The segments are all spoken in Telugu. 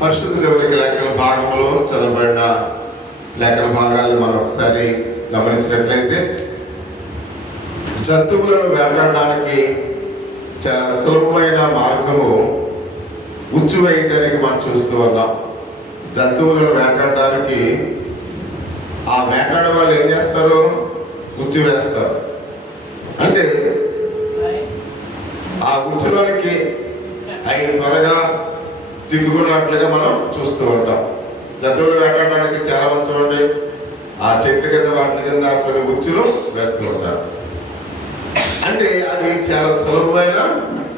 పరిశుద్ధ దేవునికి లేఖన భాగంలో చదవబడిన లేఖన భాగాలు మనం ఒకసారి గమనించినట్లయితే, జంతువులను వేటాడడానికి చాలా సులభమైన మార్గము ఉచ్చు వేయటానికి మనం చూస్తూ ఉన్నాం. జంతువులను వేటాడడానికి ఆ వేటాడే వాళ్ళు ఏం చేస్తారు? ఉచ్చు వేస్తారు. అంటే ఆ ఉచ్చులోనికి అవి త్వరగా చిక్కుకున్నట్లుగా మనం చూస్తూ ఉంటాం. జంతువులు వేటాడడానికి చాలా మంది చూడండి, ఆ చెట్టు కింద వాటి కింద కొన్ని ఉచ్చులు వేస్తూ ఉంటారు. అంటే అది చాలా సులభమైన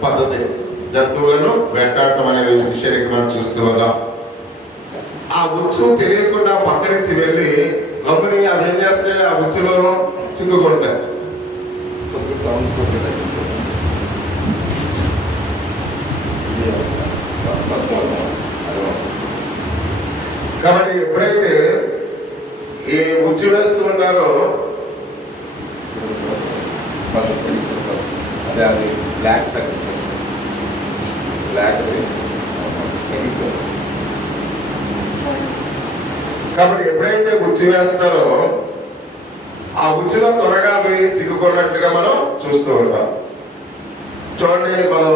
పద్ధతి జంతువులను వేటాడటం అనే విషయానికి మనం చూస్తూ ఉన్నాం. ఆ ఉచ్చు తెలియకుండా పక్క నుంచి వెళ్ళి గమ్ముని అవి ఏం చేస్తాయి? ఆ ఉచ్చులో చిక్కుకుంటాయి. కాబట్టి ఎప్పుడైతే ఈ ఉచ్చు వేస్తూ ఉంటారో అదే అది బ్లాక్ కాబట్టి ఎప్పుడైతే ఉచ్చు వేస్తారో ఆ ఉచ్చులో త్వరగా అవి చిక్కుకున్నట్లుగా మనం చూస్తూ ఉంటాం. చూడండి, మనం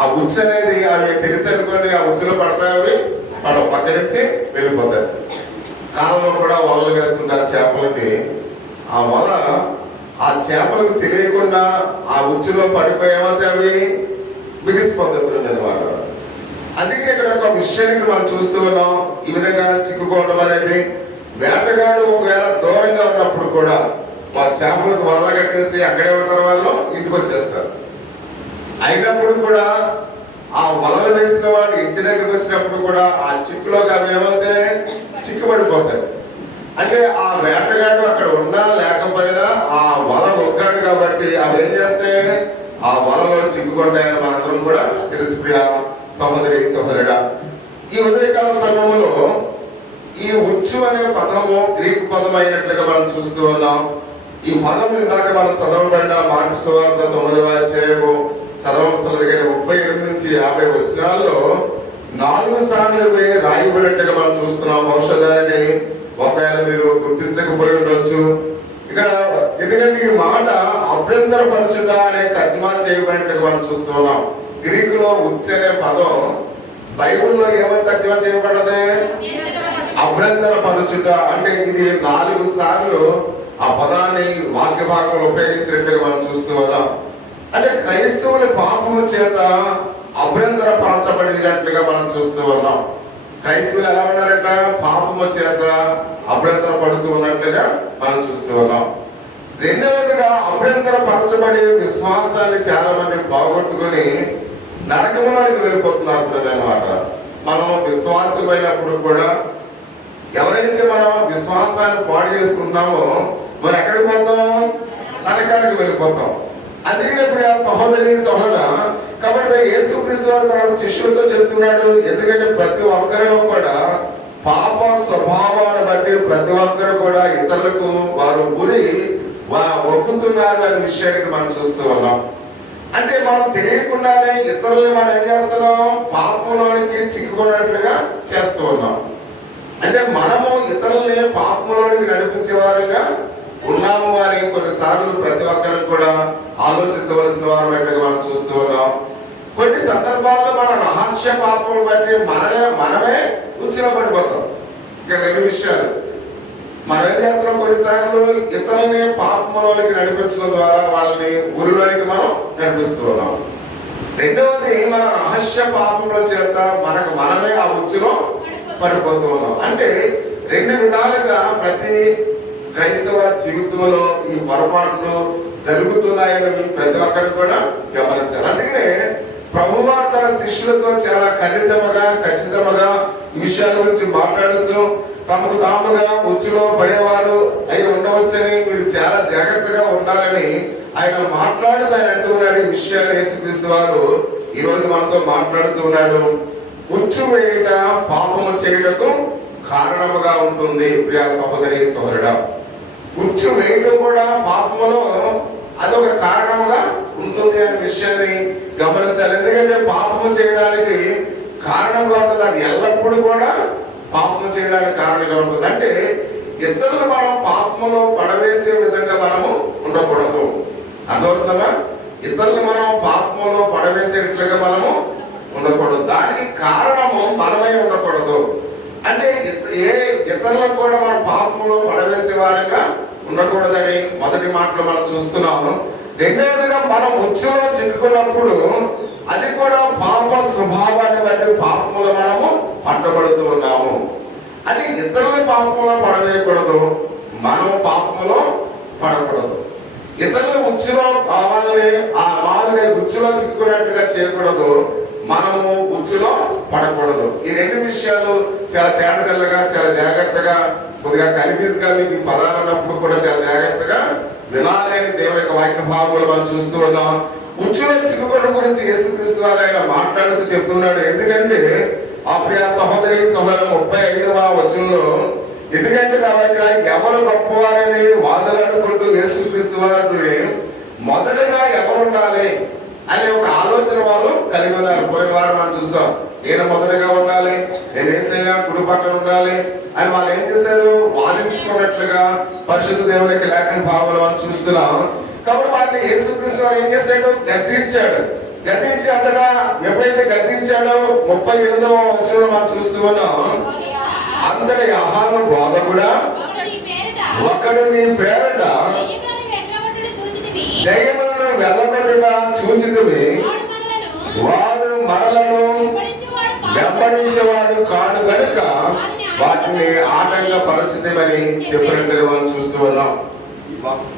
ఆ ఉచ్చు అనేది అవి తెలిసి అనుకోండి, ఆ ఉచ్చులో పడతాయి, అవి పక్క నుంచి వెళ్ళిపోతాయి. కాలంలో కూడా వలలు వేస్తుంటారు చేపలకి. ఆ వల ఆ చేపలకు తెలియకుండా ఆ ఉచ్చులో పడిపోయేమైతే అవి బిగిసిపోతాయి అన్నమాట. అందుకే ఇక్కడ ఒక విషయానికి మనం చూస్తూ ఉన్నాం. ఈ విధంగా చిక్కుకోవడం అనేది, వేటగాడు ఒకవేళ దూరంగా ఉన్నప్పుడు కూడా వాళ్ళ చేపలకు వల్ల కట్టేసి అక్కడే ఉంటారు, వాళ్ళు ఇంటికి వచ్చేస్తారు. అయినప్పుడు కూడా ఆ వలలు వేసిన వాడు ఇంటి దగ్గరకు వచ్చినప్పుడు కూడా ఆ చిక్కులోకి అవి ఏమైతే చిక్కుబడిపోతాయి. అంటే ఆ వేటగాడు అక్కడ ఉన్నా లేకపోయినా ఆ వల ఒగ్గాడు కాబట్టి అవి ఏం చేస్తాయి? ఆ వలలో చిక్కుకుంటాయని మనందరం కూడా తెలిసిపోయా. సహోదరి సహోదరుడా, ఈ ఉదయకాల సమయంలో ఈ ఉచ్చు అనే పదము గ్రీకు పదం అయినట్లుగా మనం చూస్తూ ఉన్నాం. ఈ పదం ఇందాక మనం చదవబడిన మార్కు సువార్త 9వ అధ్యాయము చదవవలసిన దగ్గర 38 నుంచి 50 వచనాల్లో 4 సార్లు రాయబడినట్లుగా మనం చూస్తున్నాం. బహుశా దానిని ఒకవేళ మీరు గుర్తించకపోయి ఉండొచ్చు. ఇక్కడ ఎందుకంటే ఈ మాట అభ్యంతరపరచుట అనే తర్జుమా చేయబడినట్లుగా మనం చూస్తూ ఉన్నాం. గ్రీకులో ఉచ్చు అనే పదం బైబిల్లో ఏమని తర్జుమా చేయబడ్డది? అభ్యంతరపరచుట. అంటే ఇది 4 సార్లు ఆ పదాన్ని వాక్య భాగంలో ఉపయోగించినట్లుగా మనం చూస్తూ ఉన్నాం. అంటే క్రైస్తవుల పాపము చేత అభ్యంతరపరచబడినట్లుగా మనం చూస్తూ ఉన్నాం. క్రైస్తవులు ఎలా ఉన్నారంట? పాపము చేత అభ్యంతరపడుతూ ఉన్నట్లుగా మనం చూస్తూ ఉన్నాం. రెండవదిగా, అభ్యంతరపరచబడే విశ్వాసాన్ని చాలా మంది పోగొట్టుకుని నరకంలోనికి వెళ్ళిపోతున్నారు అన్నమాట. మనం విశ్వాసమైనప్పుడు కూడా ఎవరైతే మనం విశ్వాసాన్ని పాడు చేసుకుంటున్నామో మనం ఎక్కడికి పోతాం? నరకానికి వెళ్ళిపోతాం. అందుకని ఆ సహోదరి సహోదర, కాబట్టి యేసుక్రీస్తు తన శిష్యులతో చెప్తున్నాడు. ఎందుకంటే ప్రతి ఒక్కరిలో కూడా పాప స్వభావాన్ని బట్టి ప్రతి ఒక్కరు కూడా ఇతరులకు వారు గురి ఒగ్గుతున్నారు అనే విషయానికి మనం చూస్తూ ఉన్నాం. అంటే మనం తెలియకుండానే ఇతరుల్ని మనం ఏం చేస్తున్నాం? పాపంలోనికి చిక్కుకున్నట్లుగా చేస్తూ ఉన్నాం. అంటే మనము ఇతరుల్ని పాపంలోనికి నడిపించే వారుగా ఉన్నాము అని కొన్నిసార్లు ప్రతి ఒక్కరిని కూడా ఆలోచించవలసిన వారు మనం చూస్తూ ఉన్నాం. కొన్ని సందర్భాల్లో మన రహస్య పాపం బట్టి మనమే ఉచ్చులో పడిపోతాం. ఇక్కడ 2 విషయాలు. మనం ఏం చేస్తున్నాం? కొన్నిసార్లు ఇతరులని పాపంలోనికి నడిపించడం ద్వారా వాళ్ళని ఊరిలోనికి మనం నడిపిస్తూ ఉన్నాం. రెండవది, మన రహస్య పాపముల చేత మనమే ఆ ఉచ్చులో పడిపోతూ ఉన్నాం. అంటే 2 విధాలుగా ప్రతి క్రైస్తవ జీవితంలో ఈ పొరపాట్లు జరుగుతున్నాయని ప్రతి ఒక్కరిని కూడా గమనించాలి. అందుకనే ప్రభువారు తన శిష్యులతో చాలా ఖచ్చితంగా ఈ విషయాల గురించి మాట్లాడుతూ తమకు తాముగా ఉచ్చులో పడేవారు అయి ఉండవచ్చని మీరు చాలా జాగ్రత్తగా ఉండాలని ఆయన మాట్లాడుతూ ఆయన అంటున్నాడు. ఈ విషయాన్ని యేసుక్రీస్తు వారు ఈ రోజు మనతో మాట్లాడుతూ ఉన్నాడు. ఉచ్చు వేయుట పాపము చేయుటకు కారణముగా ఉంటుంది. ప్రియ సహోదరి సహోదరుడా, ఉచ్చు వేయటం కూడా పాపములో అదొక కారణముగా ఉంటుంది అనే విషయాన్ని గమనించాలి. ఎందుకంటే పాపము చేయడానికి కారణంగా ఉంటుంది. అది ఎల్లప్పుడూ కూడా పాపం చేయడానికి కారణంగా ఉంటుంది. అంటే ఇతరులు మనం పాపములో పడవేసే విధంగా మనము ఉండకూడదు. అర్థమవుతుందా? ఇతరులు మనం పాపములో పడవేసేట్లుగా మనము ఉండకూడదు. దానికి కారణము మనమై ఉండకూడదు. అంటే ఏ ఇతరులకు కూడా మనం పాపములో పడవేసే వారంగా ఉండకూడదని మొదటి మాటలో మనం చూస్తున్నాము. రెండవదిగా మనం ఉచ్చులో చిక్కుకున్నప్పుడు అది కూడా పాప స్వభావాన్ని బట్టి పాపములో మనము పట్టబడుతూ ఉన్నాము. అంటే ఇతరుల పాపంలో పడవేయకూడదు, మనం పాపంలో పడకూడదు. ఇతరుల ఉచ్చులో వాళ్ళని ఉచ్చులో చిక్కుకున్నట్టుగా చేయకూడదు, మనము ఉచ్చులో పడకూడదు. ఈ రెండు విషయాలు చాలా తేటతెల్లగా, చాలా జాగ్రత్తగా, కొద్దిగా కన్ఫ్యూజ్ గా మీకు పదాలు ఉన్నప్పుడు కూడా చాలా జాగ్రత్తగా వినాలి అని దేవుని యొక్క వాక్య భాగంలో మనం చూస్తూ ఉన్నాం. ఉచ్చులో చిక్కుకోవడం గురించి యేసుక్రీస్తు వారు ఆయన మాట్లాడుతూ చెప్తున్నాడు. ఎందుకంటే ఆ ప్రియ సహోదరి సహోదరు 35వ వచనంలో, ఎందుకంటే ఇక్కడ ఎవరు గొప్పవారని వాదలాడుకుంటూ యేసుక్రీస్తు వారిని మొదటగా ఎవరు ఉండాలి అనే ఒక ఆలోచన వాళ్ళు కలిగి ఉన్నారు. పోయిన వారం మనం చూస్తాం, నేను మొదటగా ఉండాలి, నేను యేసయ్య కుడి పక్కన ఉండాలి అని వాళ్ళు ఏం చేశారు, వాదించుకున్నట్లుగా పరిశుద్ధ దేవుని యొక్క లేఖన భావాలు మనం చూస్తున్నాం. కాబట్టి వారిని యేసుక్రీస్తు వారు ఏం చేశాడు, గద్దించాడు. గద్దించి అంతటా ఎప్పుడైతే గద్దించాడో 38వ వచనంలో మనం చూస్తూ ఉన్నాం, అంతట యోహాను బోధకుడా ఒకడు నీ పేరట దయ్యములను వెళ్ళగొట్టుట చూచితివి, వాడు మనలను వెంబడించేవాడు కాడు కనుక వాటిని ఆటంకపరచితివని చెప్పినట్టుగా మనం చూస్తూ ఉన్నాం. ఈ బాక్స్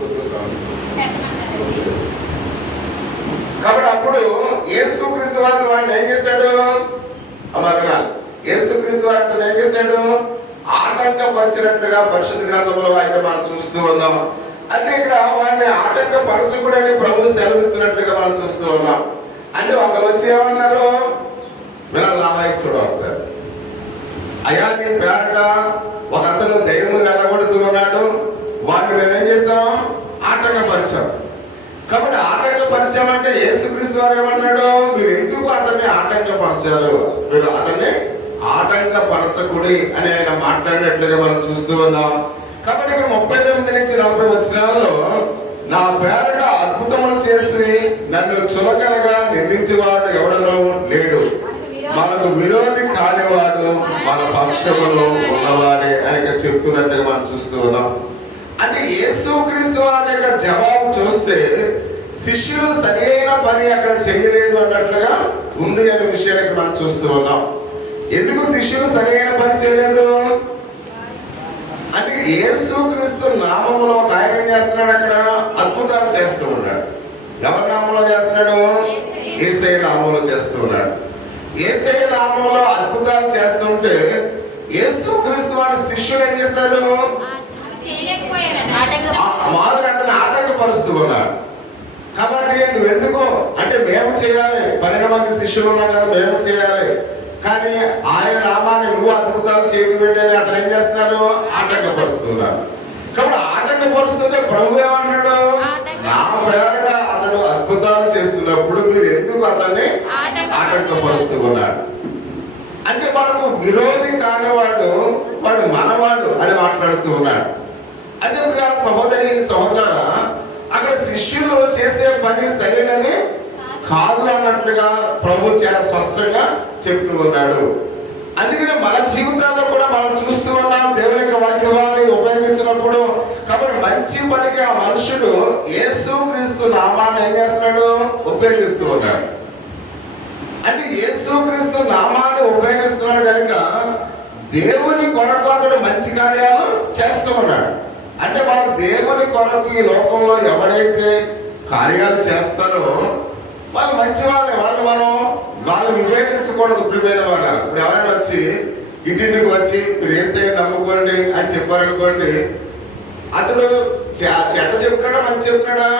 కాబట్టి అప్పుడు యేసుక్రీస్తు వారు వాడిని ఏం చేశాడు, యేసుక్రీస్తు వారు అతను ఏం చేశాడు, ఆటంకపరిచినట్లుగా పరిశుద్ధ గ్రంథంలో అయితే మనం చూస్తూ ఉన్నాం. అంటే ఇక్కడ వాడిని ఆటంకపరచకూడని ప్రభువు సెలవిస్తున్నట్లుగా మనం చూస్తూ ఉన్నాం. అంటే ఒకరు వచ్చి ఏమన్నారు, వినాలి నా వైపు చూడాలి సార్, అయ్యా నీ పేరట ఒక అతను దయ్యములు వెళ్ళగొడుతూ ఉన్నాడు, వాడిని మేము ఏం చేసాం, ఆటంకపరిచాం. కాబట్టి ఆటంకపరిచామంటే యేసుక్రీస్తు వారు ఏమన్నాడు, మీరు ఎందుకు అతన్ని ఆటంకపరిచారు, మీరు అతన్ని ఆటంకపరచకూడి అని ఆయన మాట్లాడినట్లుగా మనం చూస్తూ ఉన్నాం. కాబట్టి ఇక్కడ 39 నుంచి 40 వచనాల్లో, నా పేరట అద్భుతములు చేసి నన్ను చులకనగా నిందించేవాడు ఎవడనో లేడు, మనకు విరోధి కానివాడు మన పక్షములో ఉన్నవాడే అని ఇక్కడ చెప్తున్నట్టుగా మనం చూస్తూ ఉన్నాం. అంటే యేసుక్రీస్తు వారి యొక్క జవాబు చూస్తే శిష్యులు సరైన పని అక్కడ చేయలేదు అన్నట్లుగా ఉంది అనే విషయానికి మనం చూస్తూ ఉన్నాం. ఎందుకు శిష్యులు సరైన పని చేయలేదు అంటే, యేసుక్రీస్తు నామములో ఆయన ఏం చేస్తున్నాడు, అక్కడ అద్భుతాలు చేస్తూ ఉన్నాడు. ఎవరి నామంలో చేస్తున్నాడు, యేసయ్య నామంలో చేస్తూ ఉన్నాడు. యేసయ్య నామంలో అద్భుతాలు చేస్తుంటే యేసుక్రీస్తు వారి శిష్యులు ఏం చేస్తారు, మామూలుగా అతను ఆటంకపరుస్తూ ఉన్నాడు. కాబట్టి నువ్వెందుకు అంటే, మేము చేయాలి, 12 మంది శిష్యులు ఉన్నాం కదా, మేము చేయాలి, కానీ ఆయన నామాన్ని నువ్వు అద్భుతాలు చేయకపోతే అతను ఏం చేస్తున్నారు, ఆటంకపరుస్తున్నారు. కాబట్టి ఆటంకపరుస్తుంటే ప్రభు ఏమన్నాడు, నా పేరట అతడు అద్భుతాలు చేస్తున్నప్పుడు మీరు ఎందుకు అతన్ని ఆటంకపరుస్తూ ఉన్నాడు. అంటే మనకు విరోధి కానివాడు వాడు మనవాడు అని మాట్లాడుతూ ఉన్నాడు. అంటే ప్రియ సహోదరి సహోదరులారా, అక్కడ శిష్యులు చేసే పని సరైనది కాదు అన్నట్లుగా ప్రభు చాలా స్పష్టంగా చెప్తూ ఉన్నాడు. అందుకని మన జీవితాల్లో కూడా మనం చూస్తూ ఉన్నాం, దేవుని యొక్క వాక్యాన్ని ఉపయోగిస్తున్నప్పుడు. కాబట్టి మంచి పనికి ఆ మనుషుడు యేసుక్రీస్తు నామాన్ని ఏం చేస్తున్నాడు, ఉపయోగిస్తూ ఉన్నాడు. అంటే యేసుక్రీస్తు నామాన్ని ఉపయోగిస్తున్నాడు కనుక దేవుని కొరకు అతడు మంచి కార్యాలు చేస్తూ ఉన్నాడు. అంటే మన దేవుని కొరకు ఈ లోకంలో ఎవరైతే కార్యాలు చేస్తారో వాళ్ళు మంచి వాళ్ళు వివేచించకూడదు. ప్రియమైన వాళ్ళు ఇప్పుడు ఎవరైనా వచ్చి ఇంటికి వచ్చి మీరు యేసయ్యని నమ్ముకోండి అని చెప్పారనుకోండి, అతడు చెడ్డ చెప్తున్నాడా మంచి చెప్తున్నాడా,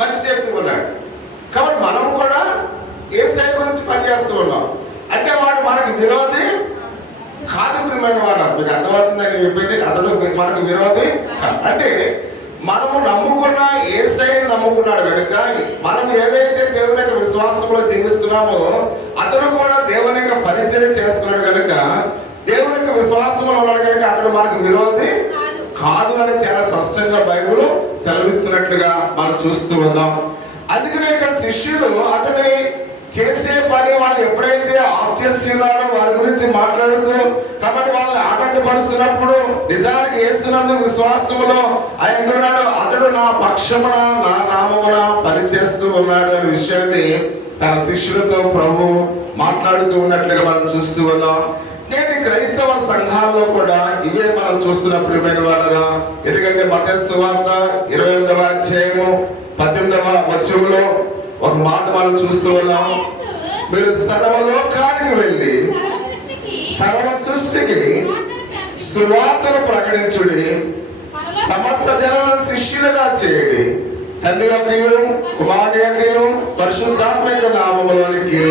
మంచి చెప్తూ ఉన్నాడు. కాబట్టి మనం కూడా యేసయ్య గురించి పనిచేస్తూ ఉన్నాం. అంటే వాడు మనకు విరోధి కాదు. ప్రియమైన వాడు, మీకు అర్థమవుతుందని చెప్పేది, అతడు మనకు విరోధి కాదు. అంటే మనము నమ్ముకున్న యేసయ్యని నమ్ముకున్నాడు కనుక మనం ఏదైతే దేవుని యొక్క విశ్వాసంలో జీవిస్తున్నామో అతడు కూడా దేవుని యొక్క ఉన్నట్లుగా మనం చూస్తూ ఉన్నాం. అందుకనే ఇక్కడ శిష్యులు అతని చేసే పని వాళ్ళు ఎప్పుడైతే ఆఫ్ చేస్తున్నారో వారి గురించి మాట్లాడుతూ, కాబట్టి వాళ్ళని ఆటంకపరుస్తున్నప్పుడు నిజానికి యేసునందు విశ్వాసములో ఆయన అంటున్నాడు, అతడు నా పక్షమున నా నామమున పనిచేస్తూ ఉన్నాడు అనే విషయాన్ని తన శిష్యులతో ప్రభు మాట్లాడుతూ ఉన్నట్లుగా మనం చూస్తూ ఉన్నాం. నేటి క్రైస్తవ సంఘాల్లో కూడా ఇవే మనం చూస్తున్న ప్రియమైన వాళ్ళగా. ఎందుకంటే మత్తయి సువార్త 28వ అధ్యాయము 18వ వచనంలో ఒక మాట మనం చూస్తూ ఉన్నాం. మీరు సర్వలోకానికి వెళ్ళి సర్వ సృష్టికి సువార్తను ప్రకటించుడి, సమస్త జనులను శిష్యులుగా చేయండి, తండ్రి యొక్కయు కుమారుని యొక్కయు పరిశుద్ధాత్మ యొక్క నామములోనికి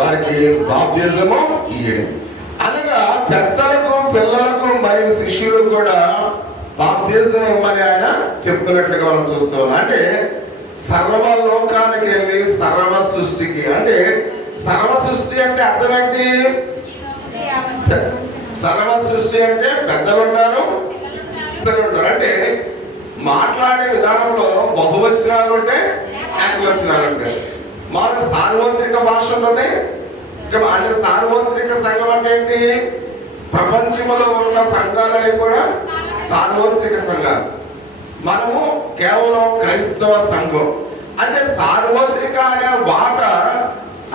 వారికి బాప్తిజము ఇయ్యండి. అనగా పెద్దలకు పిల్లలకు మరియు శిష్యులకు కూడా బాప్తిజం ఇవ్వమని ఆయన చెప్తున్నట్లుగా మనం చూస్తూ ఉన్నాం. అంటే సర్వలోకానికి వెళ్ళి సర్వ సృష్టికి, అంటే సర్వ సృష్టి అంటే అర్థం ఏంటి? సర్వ సృష్టి అంటే పెద్దలు ఉంటారు, పిల్లలు ఉంటారు. అంటే మాట్లాడే విధానంలో బహువచనాలు ఉంటాయి, ఏకవచనాలు ఉంటాయి. మన సార్వత్రిక భాష ఉన్నది. అంటే సార్వత్రిక సంఘం అంటే ఏంటి? ప్రపంచంలో ఉన్న సంఘాలని కూడా సార్వత్రిక సంఘాలు. మనము కేవలం క్రైస్తవ సంఘం. అంటే సార్వత్రిక అనే మాట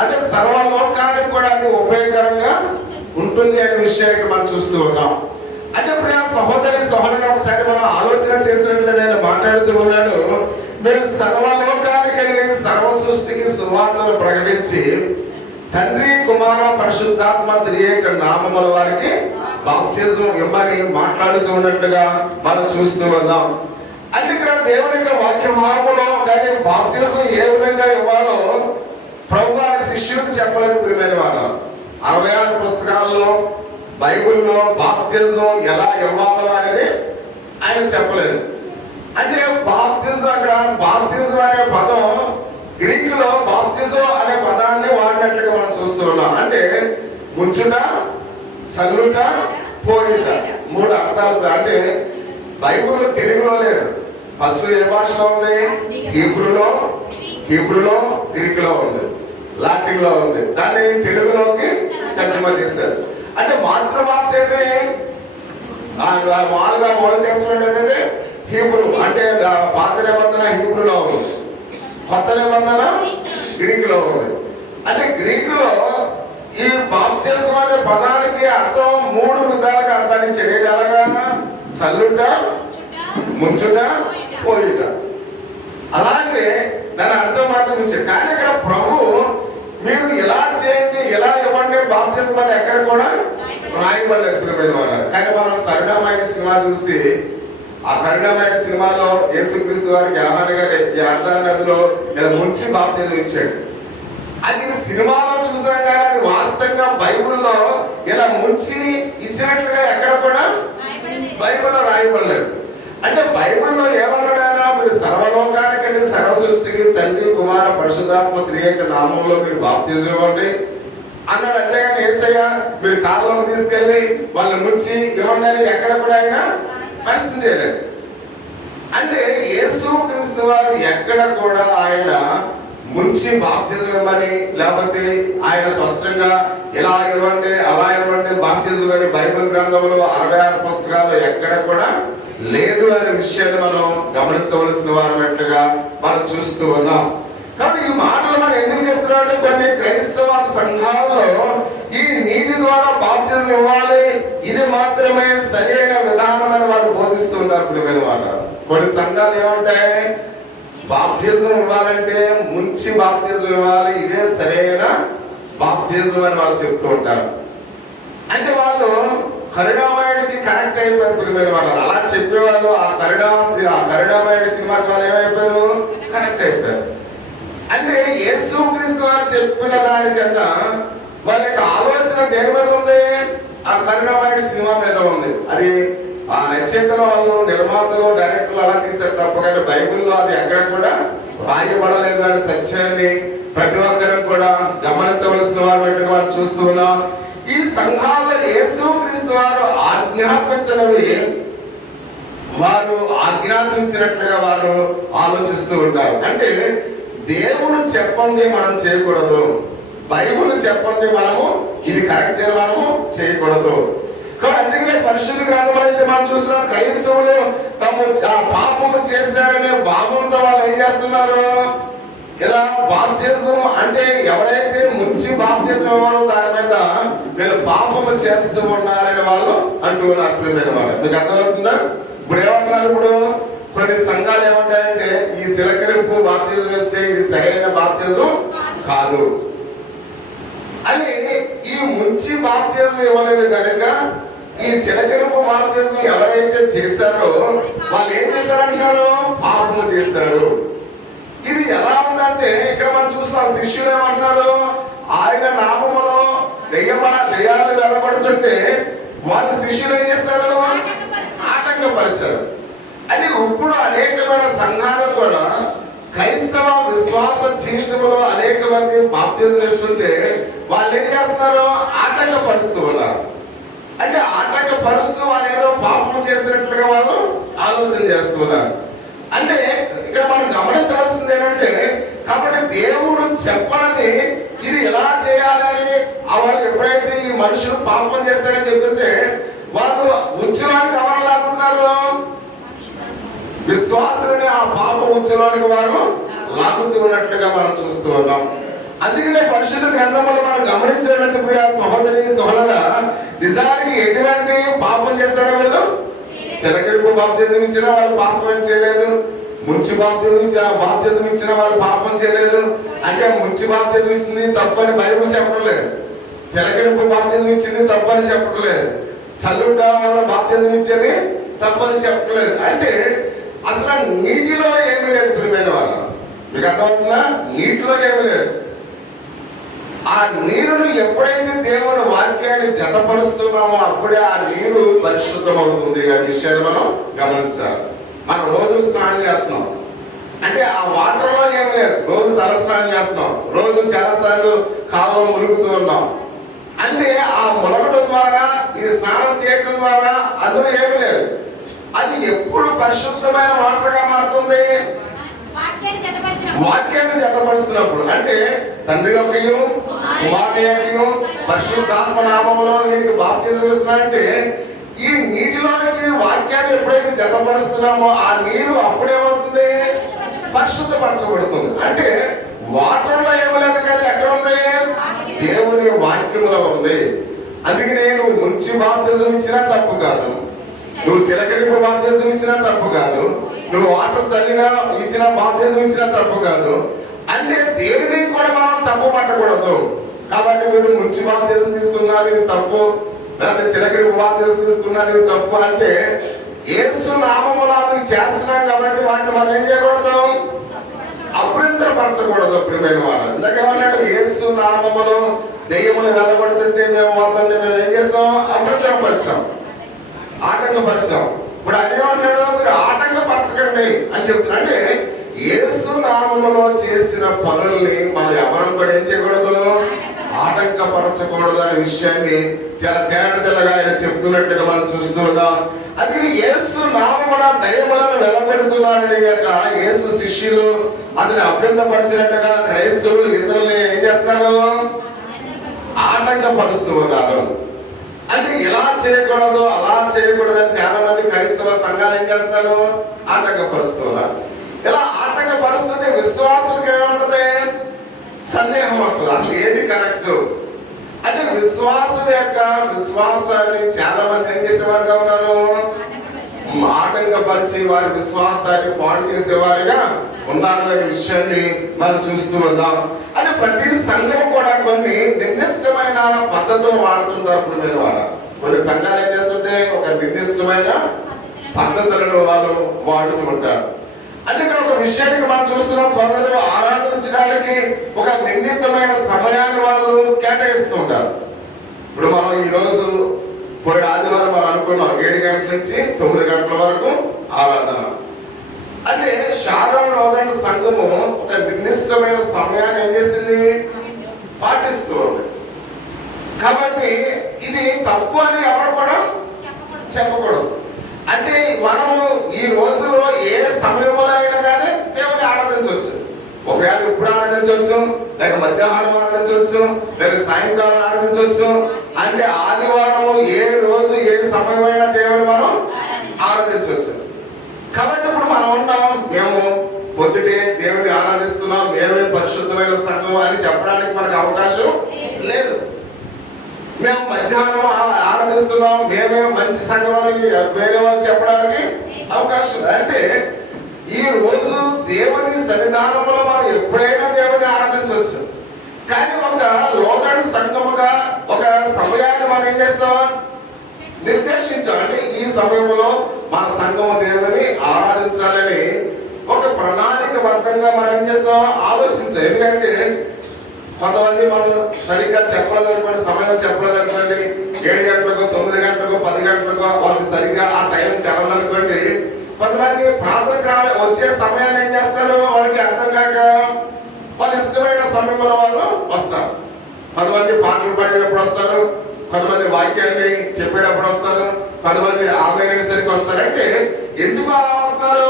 అంటే సర్వలోకానికి కూడా అది ఉపయోగకరంగా ఉంటుంది అనే విషయాన్ని మనం చూస్తూ ఉన్నాం. అంటే ఇప్పుడు ఆ సహోదరి ఒకసారి మనం ఆలోచన చేసినట్లయితే ఆయన మాట్లాడుతూ ఉన్నాడు, మీరు సర్వలోకానికి వెళ్ళి సర్వ సృష్టికి సువార్తను ప్రకటించి తండ్రి కుమార పరిశుద్ధాత్మ త్రియేక నామముల వారికి బాప్తిజం ఇవ్వమని మాట్లాడుతూ ఉన్నట్లుగా మనం చూస్తూ ఉన్నాం. అంటే ఇక్కడ దేవుని యొక్క వాక్యభాగంలో కానీ బాప్తిజం ఏ విధంగా ఇవ్వాలో ప్రభు వారి శిష్యులకు చెప్పలేదు. ప్రియమైన వారు 66 పుస్తకాల్లో బైబిల్లో బాప్తిజం ఎలా ఇవ్వాలో అనేది ఆయన చెప్పలేదు. అంటే బాప్తిజం, అక్కడ బాప్తిజం అనే పదం గ్రీకులో బాప్తిజం అనే పదాన్ని వాడినట్లుగా మనం చూస్తూ ఉన్నాం. అంటే ముంచుట, చల్లుట, పోయుట, 3 అర్థాలు. అంటే బైబిల్ తెలుగులో లేదు. ఫస్ట్ ఏ భాషలో ఉంది? హీబ్రూలో, గ్రీకులో ఉంది, లాటిన్ లో ఉంది. దాన్ని తెలుగులోకి తర్జుమా చేశారు. అంటే మాతృభాష అయితే మామూలుగా ఓల్డ్ టెస్టమెంట్ అనేది హీబ్రూ. అంటే పాత నిబంధన హీబ్రూలో ఉంది, కొత్త నిబంధన గ్రీకులో ఉంది. అంటే గ్రీకులో ఈ బాప్తిజం అనే పదానికి అర్థం 3 విధాలుగా అర్థాన్ని చేయగలగా చల్లుట, ముంచుట, పోయుట. అలాగే దాని అర్థం మాత్రం ఇచ్చారు. కానీ ఇక్కడ ప్రభు మీరు ఎలా చేయండి, ఎలా ఇవ్వండి బాప్తిజం అని ఎక్కడ కూడా రాయబడలేదు ప్రియమైన వారు. కానీ మనం కరుణామయుడి సినిమా చూసి, ఆ కరుణామయుడి సినిమాలో యేసుక్రీస్తు వారికి యోహాను గారు యోర్దాను నదిలో ఇలా ముంచి బాప్తిజం ఇచ్చాడు. అది సినిమాలో చూసాం కానీ అది వాస్తవంగా బైబిల్లో ఇలా ముంచి ఇచ్చినట్లుగా ఎక్కడ కూడా బైబిల్లో రాయబడలేదు. అంటే బైబిల్లో ఏమన్నాడైనా మీరు సర్వలోకానికండి సర్వ సృష్టికి తండ్రి కుమార పరిశుద్ధాత్మ త్రియేక నామంలో మీరు బాప్తిజం ఇవ్వండి అన్నాడు. అంతేగాని యేసయ్య మీరు కారులోకి తీసుకెళ్ళి వాళ్ళని ముంచి ఇవ్వండి అని ఎక్కడ కూడా ఆయన మెన్షన్ చేయలేదు. అంటే యేసుక్రీస్తు వారు ఎక్కడ కూడా ఆయన ముంచి బాప్తిజం ఇవ్వమని, లేకపోతే ఆయన స్పష్టంగా ఇలా ఇవ్వండి అలా ఇవ్వండి బాప్తిజం అని బైబిల్ గ్రంథంలో 66 పుస్తకాల్లో ఎక్కడ కూడా లేదు అనే విషయాన్ని మనం గమనించవలసిన వారన్నట్టుగా మనం చూస్తూ ఉన్నాం. కాబట్టి ఈ మాటలు మనం ఎందుకు చెప్తున్నామంటే కొన్ని క్రైస్తవ సంఘాల్లో ఈ నీటి ద్వారా బాప్తిజం ఇవ్వాలి, ఇది మాత్రమే సరైన విధానం అని వాళ్ళు బోధిస్తూ ఉంటారు. ప్రియమైన వాళ్ళు కొన్ని సంఘాలు ఏమంటాయి, బాప్తిజం ఇవ్వాలంటే ముంచి బాప్తిజం ఇవ్వాలి, ఇదే సరైన బాప్తిజం అని వాళ్ళు చెప్తూ ఉంటారు. అంటే వాళ్ళు కరుణామయుడికి కనెక్ట్ అయిపోయారు ప్రియమైన వాళ్ళు. అలా చెప్పేవాళ్ళు ఆ కరుణామయుడి సినిమాకి వాళ్ళు ఏమైపోయారు, కనెక్ట్ అయిపోయారు. అంటే యేసుక్రీస్తు వారు చెప్పిన దానికన్నా వాళ్ళ యొక్క ఆలోచన దేని మీద ఉంది, ఆ కరుణామయుడి సినిమా మీద ఉంది. అది ఆ రచయితల వాళ్ళు, నిర్మాతలు, డైరెక్టర్లు అలా తీశారు తప్ప కానీ బైబిల్లో అది ఎక్కడ కూడా రాయబడలేదు అనే సత్యాన్ని ప్రతి ఒక్కరు కూడా గమనించవలసిన వారు మనం చూస్తూ ఉన్నాం. ఈ సంఘాల్లో యేసుక్రీస్తు వారు ఆజ్ఞాపించినవి వారు ఆజ్ఞాపించినట్లుగా వారు ఆలోచిస్తూ ఉంటారు. అంటే దేవుడు చెప్పంది మనం చేయకూడదు, బైబిల్ చెప్పంది మనము ఇది కరెక్ట్ అని మనము చేయకూడదు. కాబట్టి అందుకనే పరిశుద్ధ గ్రంథంలో అయితే మనం చూస్తున్నాం, క్రైస్తవులు తాము పాపము చేశారనే భావంతో వాళ్ళు ఏం చేస్తున్నారు, ఇలా బాప్తిజం అంటే ఎవరైతే ముంచి బాప్తిజం ఇవ్వరో దాని మీద వీళ్ళు పాపము చేస్తూ ఉన్నారని వాళ్ళు అంటూ ఉన్నారు. ప్రియమైన వాళ్ళు, మీకు అర్థమవుతుందా? ఇప్పుడు ఏమంటున్నారు, ఇప్పుడు కొన్ని సంఘాలు ఏమంటారంటే ఈ సిలకరింపు బాప్తిజం ఇస్తే ఇది సరైన బాప్తిజం కాదు అని. ఈ ముంచి బాప్తిజం ఇవ్వలేదు కనుక ఈ చిలకరింపు బాప్తిజం ఎవరైతే చేశారో వాళ్ళు ఏం చేశారంటున్నారు, పాపము చేశారు. ఇది ఎలా ఉందంటే ఇక్కడ మనం చూస్తాం, శిష్యులు ఏమంటున్నారు, ఆయన నామములో దెయ్యాలు వెళ్ళబడుతుంటే వాళ్ళు శిష్యులు ఏం చేస్తారు, ఆటంకపరిచారు. అంటే ఇప్పుడు అనేకమైన సంఘాలు కూడా క్రైస్తవ విశ్వాస జీవితంలో అనేక మంది బాప్తిజం ఇస్తుంటే వాళ్ళు ఏం చేస్తున్నారు, ఆటంకపరుస్తూ ఉన్నారు. అంటే ఆటంకపరుస్తూ వాళ్ళు ఏదో పాపం చేసినట్లుగా వాళ్ళు ఆలోచన చేస్తూ ఉన్నారు. అంటే ఇక్కడ మనం గమనించవలసింది ఏంటంటే, కాబట్టి దేవుడు చెప్పనది ఇది ఎలా చేయాలని వాళ్ళు ఎప్పుడైతే ఈ మనుషులు పాపం చేస్తారని చెప్తుంటే వాళ్ళు ఉచ్చులోనికి ఎవరు లాగుతున్నారు, విశ్వాసులని ఆ పాప ఉచ్చులోనికి వారు లాగుతూ ఉన్నట్లుగా మనం చూస్తూ ఉన్నాం. అందుకనే పరిశుద్ధ గ్రంథంలో మనం గమనించినట్లయితే ప్రియ సహోదరి సహోదరుడా, నిజానికి ఎటువంటి పాపం చేస్తారో వీళ్ళు, చిలకరింపు బాప్తిజం ఇచ్చిన వాళ్ళు పాపం ఏం చేయలేదు, ముంచి బాప్తిజం ఇచ్చిన వాళ్ళు పాపం చేయలేదు. అంటే ముంచి బాప్తిజం ఇచ్చింది తప్పని బైబిల్ చెప్పడం లేదు, చిలకరింపు బాప్తిజం ఇచ్చింది తప్పని చెప్పడం లేదు, చల్లుట వల్ల బాప్తిజం ఇచ్చేది తప్పని చెప్పడం లేదు. అంటే అసలు నీటిలో ఏమీ లేదు. ప్రియమైన వాళ్ళు, మీకు అర్థమవుతుందా? నీటిలో ఏమీ లేదు. ఆ నీరును ఎప్పుడైతే దేవుని వాక్యాన్ని జతపరుస్తున్నామో అప్పుడే ఆ నీరు పరిశుద్ధం అవుతుంది అనే విషయాన్ని మనం గమనించాలి. మనం రోజు స్నానం చేస్తున్నాం అంటే ఆ వాటర్ లో ఏమి లేదు, రోజు తల స్నానం చేస్తున్నాం, రోజు చాలాసార్లు కాలంలో మునుగుతూ ఉన్నాం. అంటే ఆ మునగడం ద్వారా, ఇది స్నానం చేయడం ద్వారా అందులో ఏమి లేదు. అది ఎప్పుడు పరిశుద్ధమైన వాటర్ గా మారుతుంది, వాక్యాన్ని జతపరుస్తున్నప్పుడు. అంటే తండ్రి యొక్కయు కుమారుని యొక్కయు పరిశుద్ధాత్మ నామములో వీరికి బాప్తిజం ఇస్తున్నారంటే ఈ నీటిలోనికి వాక్యాన్ని ఎప్పుడైతే జతపరుస్తున్నామో ఆ నీరు అప్పుడేమవుతుంది, పరిశుద్ధపరచబడుతుంది. అంటే వాటర్ లో ఏమలేదు కానీ ఎక్కడ ఉంది, దేవుని వాక్యంలో ఉంది. అందుకనే నువ్వు ముంచి బాప్తిజం ఇచ్చినా తప్పు కాదు, నువ్వు చిలకరింపు బాప్తిజం ఇచ్చినా తప్పు కాదు, నువ్వు వాటర్ చల్లినా ఇచ్చినా బాప్తిజం ఇచ్చినా తప్పు కాదు. అంటే దేనిని కూడా మనం తప్పు పట్టకూడదు. కాబట్టి మీరు ముంచి బాప్తిజం తీసుకున్నారు ఇది తప్పు, లేకపోతే చిలకరింపు బాప్తిజం తీసుకున్నారు ఇది తప్పు అంటే యేసు నామములో మేము చేస్తున్నాం కాబట్టి వాటిని మనం ఏం చేయకూడదు, అభ్యంతరపరచకూడదు. ప్రియమైన వాళ్ళు, ఇందాకేమన్నట్టు యేసు నామములో దెయ్యములు వెళ్ళబడుతుంటే మేము వాళ్ళని మేము ఏం చేస్తాం, అభ్యంతరపరిచాం, ఆటంకపరిచాం. ఇప్పుడు అదేమన్నాడు, మీరు ఆటంకపరచకండి అని చెప్తున్నా. అంటే యేసు నామములో చేసిన పనుల్ని మనం ఎవరం కూడా ఏం చేయకూడదు, ఆటంకపరచకూడదు అనే విషయాన్ని చాలా తేటతెల్లగా ఆయన చెప్తున్నట్టుగా మనం చూస్తూ ఉన్నాం. అది యేసు నామమున దయ్యములను వెలబెడుతున్నారని యొక్క యేసు శిష్యులు అతని అభ్యంతరపరిచినట్టుగా క్రైస్తవులు ఇతరులని ఏం చేస్తున్నారు, ఆటంకపరుస్తూ ఉన్నారు. అంటే ఇలా చేయకూడదు అలా చేయకూడదు అని చాలా మంది క్రైస్తవ సంఘాలు ఏం చేస్తున్నారు, ఆటంకపరుస్తూ ఉన్నారు. ఇలా ఆటంకపరుస్తుంటే విశ్వాసులకు ఏముంటది, సందేహం వస్తుంది, అసలు ఏది కరెక్ట్. అంటే విశ్వాసం యొక్క విశ్వాసాన్ని చాలా మంది ఏం చేసేవారుగా ఉన్నారు, ఆటంకపరిచి వారి విశ్వాసాన్ని పాడు చేసేవారుగా ఉన్నారు అనే విషయాన్ని మనం చూస్తూ ఉన్నాం. అంటే ప్రతి సంఘం కూడా కొన్ని నిర్దిష్టమైన పద్ధతులు వాడుతుంటారు. ఇప్పుడు కొన్ని సంఘాలు ఏం చేస్తుంటే ఒక నిర్దిష్టమైన పద్ధతులను వాళ్ళు వాడుతూ ఉంటారు. అంటే ఇక్కడ ఒక విషయానికి మనం చూస్తున్నాం, కొందరు ఆరాధించడానికి ఒక నిర్ణీతమైన సమయాన్ని వాళ్ళు కేటాయిస్తూ ఉంటారు. ఇప్పుడు మనం ఈ రోజు పోయిన ఆదివారం మనం అనుకున్నాం 7 గంటల నుంచి 9 గంటల వరకు ఆరాధన. అంటే షారోన్ నోదరన్ సంఘము ఒక నిర్దిష్టమైన సమయాన్ని ఏం చేసింది, పాటిస్తూ ఉంది. కాబట్టి ఇది తప్పు అని ఎవరు కూడా చెప్పకూడదు. అంటే మనము ఈ రోజులో ఏ సమయంలో అయినా కానీ దేవుని ఆరాధించవచ్చు. ఒకవేళ ఇప్పుడు ఆరాధించవచ్చు, లేక మధ్యాహ్నం ఆరాధించవచ్చు, లేదా సాయంకాలం ఆరాధించవచ్చు. అంటే ఆదివారం ఏ రోజు ఏ సమయమైనా దేవుని మనం ఆరాధించవచ్చు. కాబట్టి ఇప్పుడు మనం ఉన్నాం, మేము పొద్దుటే దేవుని ఆరాధిస్తున్నాం, మేమే పరిశుద్ధమైన సంఘం అని చెప్పడానికి మనకు అవకాశం లేదు. మేము మధ్యాహ్నం ఆరాధిస్తున్నాం, మేమే మంచి సంఘం అని వేరే వాళ్ళు చెప్పడానికి అవకాశం లేదు. అంటే ఈ రోజు దేవుని సన్నిధానంలో మనం ఎప్పుడైనా దేవుని ఆరాధించవచ్చు. కానీ ఒక లోదడి సంఘముగా ఒక సమయాన్ని మనం ఏం చేస్తాం, నిర్దేశించాం. అంటే ఈ సమయంలో మన సంఘము దేవుని ఆరాధించాలని ఒక ప్రణాళికబద్ధంగా మనం ఏం చేస్తాం, ఆలోచించాం. ఎందుకంటే కొంతమంది మనం సరిగ్గా చెప్పలేదనుకోండి, సమయం చెప్పలేదనుకోండి, 7 గంటలకు 9 గంటలకు 10 గంటలకు వాళ్ళకి సరిగ్గా ఆ టైం తెలదనుకోండి, కొంతమంది ప్రార్థనకు వచ్చే సమయాన్ని ఏం చేస్తారు, వాళ్ళకి అర్థం కాక వాళ్ళ ఇష్టమైన సమయంలో వాళ్ళు వస్తారు. కొంతమంది పాటలు పాడేటప్పుడు వస్తారు, కొంతమంది వాక్యాన్ని చెప్పేటప్పుడు వస్తారు, కొంతమంది ఆమెసరికి వస్తారు. అంటే ఎందుకు అలా వస్తారు,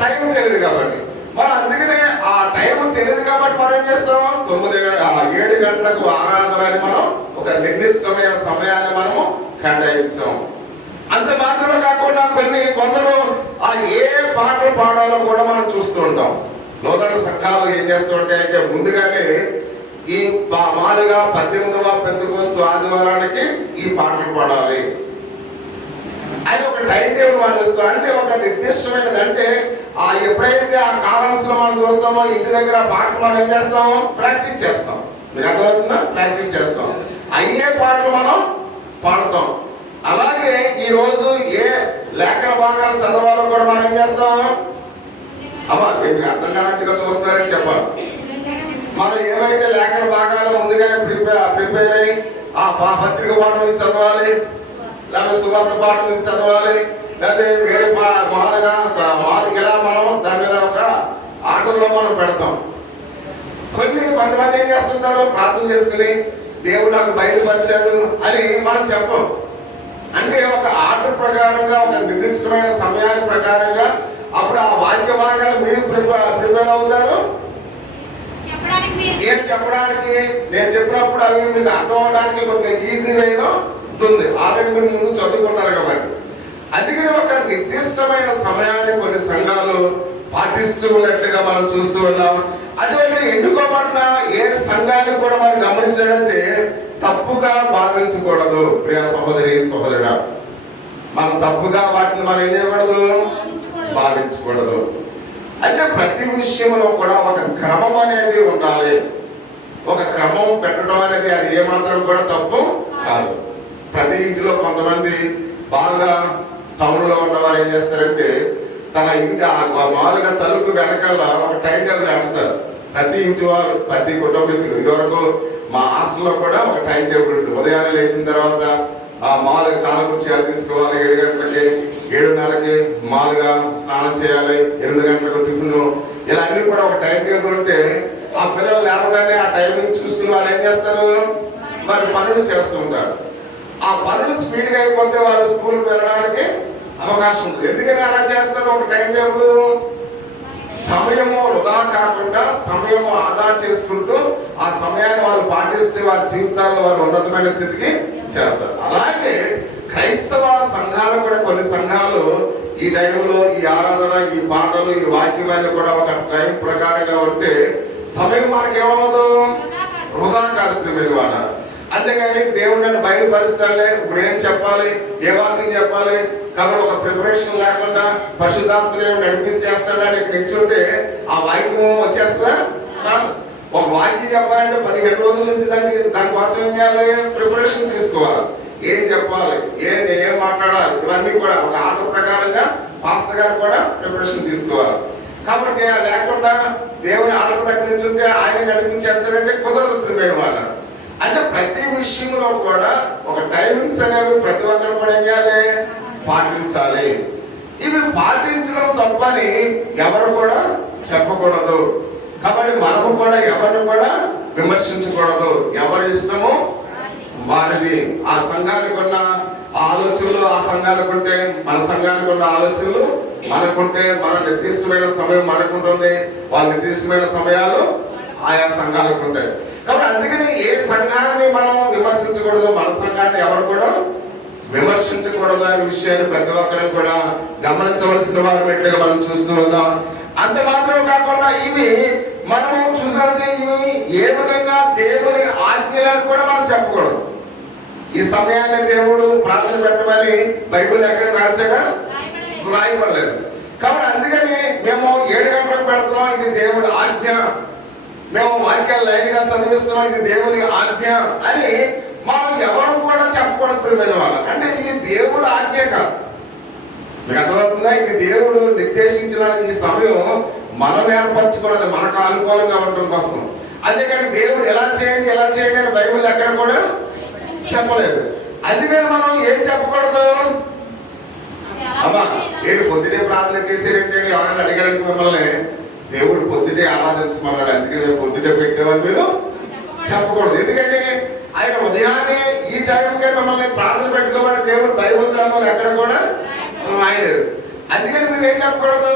టైం తెలియదు కాబట్టి. మనం అందుకనే ఆ టైం తెలియదు కాబట్టి మనం ఏం చేస్తాం, 7 గంటలకు ఆరాధనని మనం ఒక నిర్దిష్టమైన సమయాన్ని మనము కేటాయించాం. అంత మాత్రమే కాకుండా కొందరు ఆ ఏ పాటలు పాడాలో కూడా మనం చూస్తూ ఉంటాం. లోదన సంఘాలు ఏం చేస్తూ ఉంటాయి అంటే ముందుగానే ఈ మామూలుగా 18వ పెంతెకోస్తు ఆదివారానికి ఈ పాటలు పాడాలి అని ఒక టైం టేబుల్ మనం ఇస్తాం. అంటే ఒక నిర్దిష్టమైనది. అంటే ఆ ఎప్పుడైతే ఆ కాలాంశంలో మనం చూస్తామో ఇంటి దగ్గర ఆ పాటలు మనం ఏం చేస్తాం, ప్రాక్టీస్ చేస్తాం. మీకు అర్థమవుతుందా? ప్రాక్టీస్ చేస్తాం. అయ్యే పాటలు మనం పాడతాం. అలాగే ఈ రోజు ఏ లేఖన భాగాలు చదవాలో కూడా మనం ఏం చేస్తాం. అమ్మా మీకు అర్థం కానట్టుగా చూస్తున్నారని చెప్పాలి. మనం ఏమైతే లేఖన భాగాలు ముందుగానే ప్రిపేర్ అయ్యి ఆ పత్రిక పాఠం నుంచి చదవాలి, లేకపోతే సువార్త పాఠం నుంచి చదవాలి, లేకపోతే వేరే మామూలుగా ఇలా మనం దాని మీద ఒక ఆటల్లో మనం పెడతాం. కొంతమంది ఏం చేస్తుంటారు, ప్రార్థన చేసుకుని దేవుడు నాకు బయలుపరిచాడు అని మనం చెప్పం. అంటే ఒక ఆర్డర్ ప్రకారంగా, ఒక నిర్దిష్టమైన సమయాన్ని ప్రకారంగా అప్పుడు ఆ వాక్య భాగాలు మీరు ప్రిపేర్ అవుతారు. నేను చెప్పడానికి నేను చెప్పినప్పుడు అవి మీకు అర్థం అవడానికి కొద్దిగా ఈజీ వేలో ఉంటుంది. ఆల్రెడీ మీరు ముందు చదువుకుంటారు కాబట్టి. అందుకని ఒక నిర్దిష్టమైన సమయాన్ని కొన్ని సంఘాలు పాటిస్తూ ఉన్నట్లుగా మనం చూస్తూ ఉన్నాం. అటువంటి ఎన్నుకోబడిన ఏ సంఘాన్ని కూడా మనం గమనించడంటే తప్పుగా భావించకూడదు. ప్రియ సహోదరి సహోదరుడా, మనం తప్పుగా వాటిని మనం ఏం చేయకూడదు, భావించకూడదు. అంటే ప్రతి విషయంలో కూడా ఒక క్రమం అనేది ఉండాలి. ఒక క్రమం పెట్టడం అనేది అది ఏమాత్రం కూడా తప్పు కాదు. ప్రతి ఇంటిలో కొంతమంది బాగా టౌన్లో ఉన్నవారు ఏం చేస్తారంటే తన ఇంటి మామూలుగా తలుపు వెనకాల ఒక టైం టేబుల్ ఆడతారు. ప్రతి ఇంటి వారు, ప్రతి కుటుంబీకులు. ఇదివరకు మా హాస్టల్లో కూడా ఒక టైం టేబుల్ ఉంటుంది. ఉదయాన్నే లేచిన తర్వాత ఆ మామూలుగా కాలకృత్యాలు తీసుకోవాలి. 7 గంటలకి 7:30కి మామూలుగా స్నానం చేయాలి, 8 గంటలకు టిఫిన్, ఇలా అన్ని కూడా ఒక టైం టేబుల్ ఉంటే ఆ పిల్లలు లేవగానే ఆ టైమింగ్ చూసుకుని వాళ్ళు ఏం చేస్తారు, వారి పనులు చేస్తూ ఉంటారు. ఆ పనులు స్పీడ్గా అయిపోతే వాళ్ళు స్కూల్కి వెళ్ళడానికి అవకాశం ఉంటుంది. ఎందుకని అలా చేస్తారు, ఒక టైం టేబుల్ సమయము వృధా కాకుండా సమయము ఆదా చేసుకుంటూ ఆ సమయాన్ని వాళ్ళు పాటిస్తే వారి జీవితాల్లో వారు ఉన్నతమైన స్థితికి చేరుతారు. అలాగే క్రైస్తవ సంఘాలు కూడా కొన్ని సంఘాలు ఈ టైంలో ఈ ఆరాధన, ఈ పాటలు, ఈ వాక్యమైన కూడా ఒక టైం ప్రకారంగా ఉంటే సమయం మనకేమవ్వదు, వృధా కాదు ప్రియమైన వాళ్ళ. అంతేగాని దేవుడు నన్ను బయలుపరుస్తాడులే, ఇప్పుడు ఏం చెప్పాలి, ఏ వాక్యం చెప్పాలి కాబట్టి ఒక ప్రిపరేషన్ లేకుండా పరిశుద్ధాత్మ దేవుడు నడిపిస్తేస్తాడు అని నిల్చుంటే ఆ వాక్యం వచ్చేస్తుందా? ఒక వాక్యం చెప్పాలంటే 15 రోజుల నుంచి దానికోసం ఏం చేయాలి, ప్రిపరేషన్ తీసుకోవాలి. ఏం చెప్పాలి, ఏం మాట్లాడాలి, ఇవన్నీ కూడా ఒక ఆర్డర్ ప్రకారంగా పాస్టర్ గారు కూడా ప్రిపరేషన్ తీసుకోవాలి. కాబట్టి లేకుండా దేవుని ఆర్డర్ దగ్గర నిల్చుంటే ఆయన నడిపించేస్తారంటే కుదరదు ప్రియమైన వాళ్ళు. అంటే ప్రతి విషయంలో కూడా ఒక టైమింగ్స్ అనేవి ప్రతి ఒక్కరు కూడా ఏం చేయాలి, పాటించాలి. ఇవి పాటించడం తప్పని ఎవరు కూడా చెప్పకూడదు. కాబట్టి మనము కూడా ఎవరిని కూడా విమర్శించకూడదు. ఎవరి ఇష్టము వారిది. ఆ సంఘానికి ఉన్న ఆలోచనలు ఆ సంఘానికి ఉంటే, మన సంఘానికి ఉన్న ఆలోచనలు మనకుంటే, మన నిర్దిష్టమైన సమయం మనకుంటుంది, వాళ్ళ నిర్దిష్టమైన సమయాలు ఆయా సంఘాలకు ఉంటాయి. కాబట్టి అందుకని ఏ సంఘాన్ని మనం విమర్శించకూడదు, మన సంఘాన్ని ఎవరు కూడా విమర్శించకూడదు అనే విషయాన్ని ప్రతి ఒక్కరు కూడా గమనించవలసిన వారు పెట్టుగా మనం చూస్తూ ఉన్నాం. అంత మాత్రం కాకుండా ఇవి మనము చూసినట్లయితే ఇవి ఏ విధంగా దేవుని ఆజ్ఞలను కూడా మనం చెప్పకూడదు. ఈ సమయాన్ని దేవుడు ప్రార్థన పెట్టమని బైబిల్ ఎక్కడ రాశాడా? రాయబడలేదు. కాబట్టి అందుకని మేము 7 గంటలకు పెడుతున్నాం, ఇది దేవుడి ఆజ్ఞ. మేము వాక్యాలు లైన్ గా చదివిస్తున్నాం, ఇది దేవుని ఆజ్ఞ అని మనం ఎవరు కూడా చెప్పకూడదు ప్రియమైన వాళ్ళు. అంటే ఇది దేవుడు ఆజ్ఞ కాదు. మీకు అర్థమవుతుందా? ఇది దేవుడు నిర్దేశించిన ఈ సమయం మనం ఏర్పరచుకున్నది మనకు అనుకూలంగా ఉండడం కోసం. అంతేకాని దేవుడు ఎలా చేయండి ఎలా చేయండి అని బైబిల్ ఎక్కడ కూడా చెప్పలేదు. అందుకని మనం ఏం చెప్పకూడదు. అమ్మా నేను పొద్దునే ప్రార్థన చేసేటంటే ఎవరైనా అడిగారంటే మిమ్మల్ని దేవుడు పొద్దుటే ఆరాధించమన్నాడు, అందుకని మేము పొద్దుటే పెట్టామని మీరు చెప్పకూడదు. ఎందుకంటే ఆయన ఉదయాన్నే ఈ టైంకే మిమ్మల్ని ప్రార్థన పెట్టుకోమని దేవుడు బైబిల్ గ్రంథంలో ఎక్కడ కూడా రాయలేదు. అందుకని మీరు ఏం చెప్పకూడదు,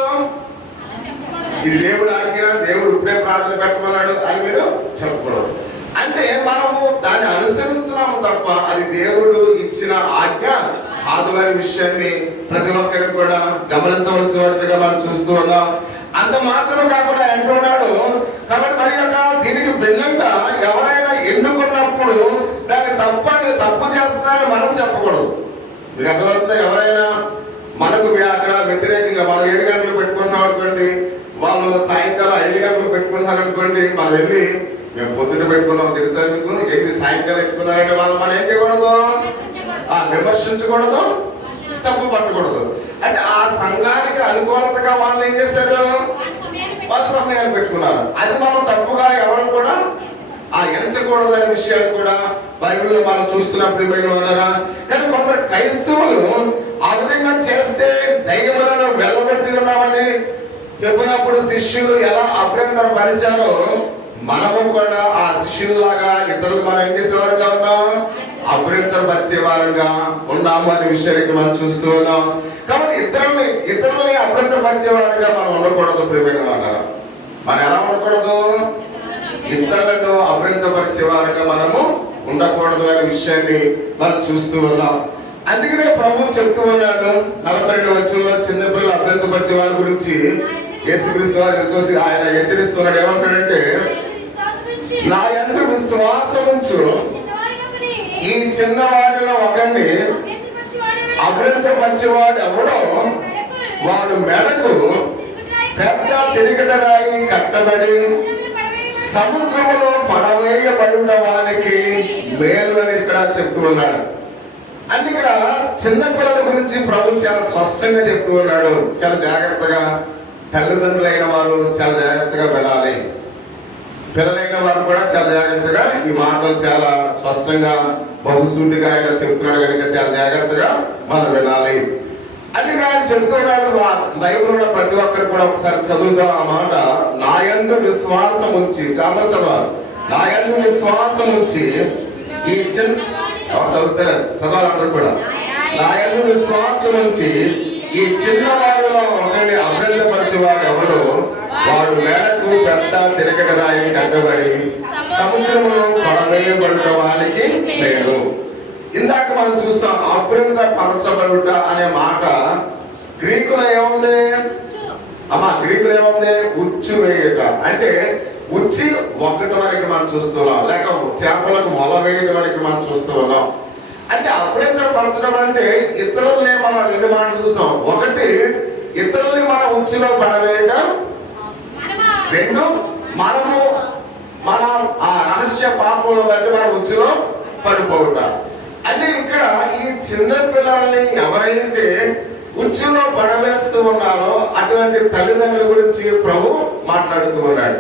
ఇది దేవుడు ఆజ్ఞ, దేవుడు ఇప్పుడే ప్రార్థన పెట్టమన్నాడు అని మీరు చెప్పకూడదు. అంటే మనము దాన్ని అనుసరిస్తున్నాము తప్ప అది దేవుడు ఇచ్చిన ఆజ్ఞ కాదు అనే విషయాన్ని ప్రతి ఒక్కరికి కూడా గమనించవలసినట్టుగా మనం చూస్తూ ఉన్నాం. అంత మాత్రమే కాకుండా అంటున్నాడు. కాబట్టి మరి దీనికి భిన్నంగా ఎవరైనా ఎన్నుకున్నప్పుడు దాన్ని తప్పు చేస్తున్నారని మనం చెప్పకూడదు. మీకు అర్థమవుతుందా? ఎవరైనా మనకు అక్కడ వ్యతిరేకంగా మనం 7 గంటలు పెట్టుకున్నాం అనుకోండి, వాళ్ళు సాయంకాలం 5 గంటలు పెట్టుకున్నారు అనుకోండి, మనం వెళ్ళి మేము పొద్దున్న పెట్టుకున్నాం తెలుసా మీకు, ఏంటి సాయంకాలం పెట్టుకున్నారంటే వాళ్ళు మనం ఏం చేయకూడదు, విమర్శించకూడదు, తప్పు పట్టకూడదు. అంటే ఆ సంఘానికి అనుకూలతగా వాళ్ళు ఏం చేశారు, వాళ్ళ సమయాన్ని పెట్టుకున్నారు. అది మనం తప్పుగా ఎవరు కూడా ఎంచకూడదు అనే విషయాన్ని కూడా బైబిల్లో మనం చూస్తున్నప్పుడు ఏమైనా. కానీ కొందరు క్రైస్తవులు ఆ విధంగా చేస్తే దయ్యములను వెళ్ళబెట్టి ఉన్నామని చెప్పినప్పుడు శిష్యులు ఎలా అభ్యంతర పరిచారో మనము కూడా ఆ శిష్యుల్లాగా ఇతరులు మనం ఏం చేసేవారుగా ఉన్నాం, అభ్యంతర పరిచే వారుగా ఉన్నాము అనే విషయాన్ని మనం చూస్తూ ఉన్నాం. కాబట్టి ఇతరులని అభ్యంతర పరిచే వారుగా మనం ఉండకూడదు ప్రియమైన వాళ్ళ. మనం ఎలా ఉండకూడదు, ఇతరులను అభ్యంతరపరిచే వారుగా మనము ఉండకూడదు అనే విషయాన్ని మనం చూస్తూ ఉన్నాం. అందుకనే ప్రభు చెప్తూ ఉన్నాడు 42వ వచనంలో చిన్నపిల్లలు అభ్యంతరపరిచే వారి గురించి యేసుక్రీస్తు వారు ఆయన హెచ్చరిస్తున్నాడు. ఏమంటాడంటే, నా యందు విశ్వాసముంచు ఈ చిన్నవారిలో ఒకరిని అభ్యంతరపరిచేవాడు ఎవడో వాడు మెడకు పెద్ద తిరిగట రాయి కట్టబడి సముద్రంలో పడవేయబడిన వానికి మేలు అని ఇక్కడ చెప్తూ ఉన్నాడు. అంటే ఇక్కడ చిన్నపిల్లల గురించి ప్రభు చాలా స్పష్టంగా చెప్తూ ఉన్నాడు. చాలా జాగ్రత్తగా తల్లిదండ్రులైన వారు చాలా జాగ్రత్తగా వినాలి, పిల్లలైన వారు కూడా చాలా జాగ్రత్తగా ఈ మాటలు చాలా స్పష్టంగా బహుసూటిగా ఆయన చెప్తున్నాడు కనుక చాలా జాగ్రత్తగా మనం వినాలి అని ఆయన చెప్తున్నాడు. బైబిల్ ఉన్న ప్రతి ఒక్కరు కూడా ఒకసారి చదువుతాం ఆ మాట. నా యందు విశ్వాసం ఉంచి, చాలా చదవాలి, నా యందు విశ్వాసం ఉంచి ఈ చిన్న చదువుతారు చదవాలి అందరూ కూడా. నా యందు విశ్వాసం ఉంచి ఈ చిన్నవారిలో ఒకరిని అభ్యంతరపరిచేవాడు ఎవడు వాడు మెడకు పెద్ద తిరగట రాయి కట్టబడి సముద్రంలో పడవేయబడుట వానికి లేదు. ఇందాక మనం చూస్తాం అభ్యంతరపరచబడుట అనే మాట గ్రీకులో ఏముంది అమ్మా, గ్రీకులో ఏముంది, ఉచ్చు వేయట. అంటే ఉచ్చి ఒక్కటి వరకు మనం చూస్తున్నాం, లేక చేపలకు మొల వేయటం వరకు మనం చూస్తూ ఉన్నాం. అంటే అభ్యంతరపరచడం అంటే ఇతరులనే మనం 2 మాటలు చూస్తాం. ఒకటి, ఇతరుల్ని మన ఉచ్చులో పడవేయటం. 2, మనము మన ఆ రహస్య పాపంలో బట్టి మన ఉచ్చులో పడిపోవటం. అంటే ఇక్కడ ఈ చిన్న పిల్లల్ని ఎవరైతే ఉచ్చులో పడవేస్తూ ఉన్నారో అటువంటి తల్లిదండ్రుల గురించి ప్రభు మాట్లాడుతూ ఉన్నాడు.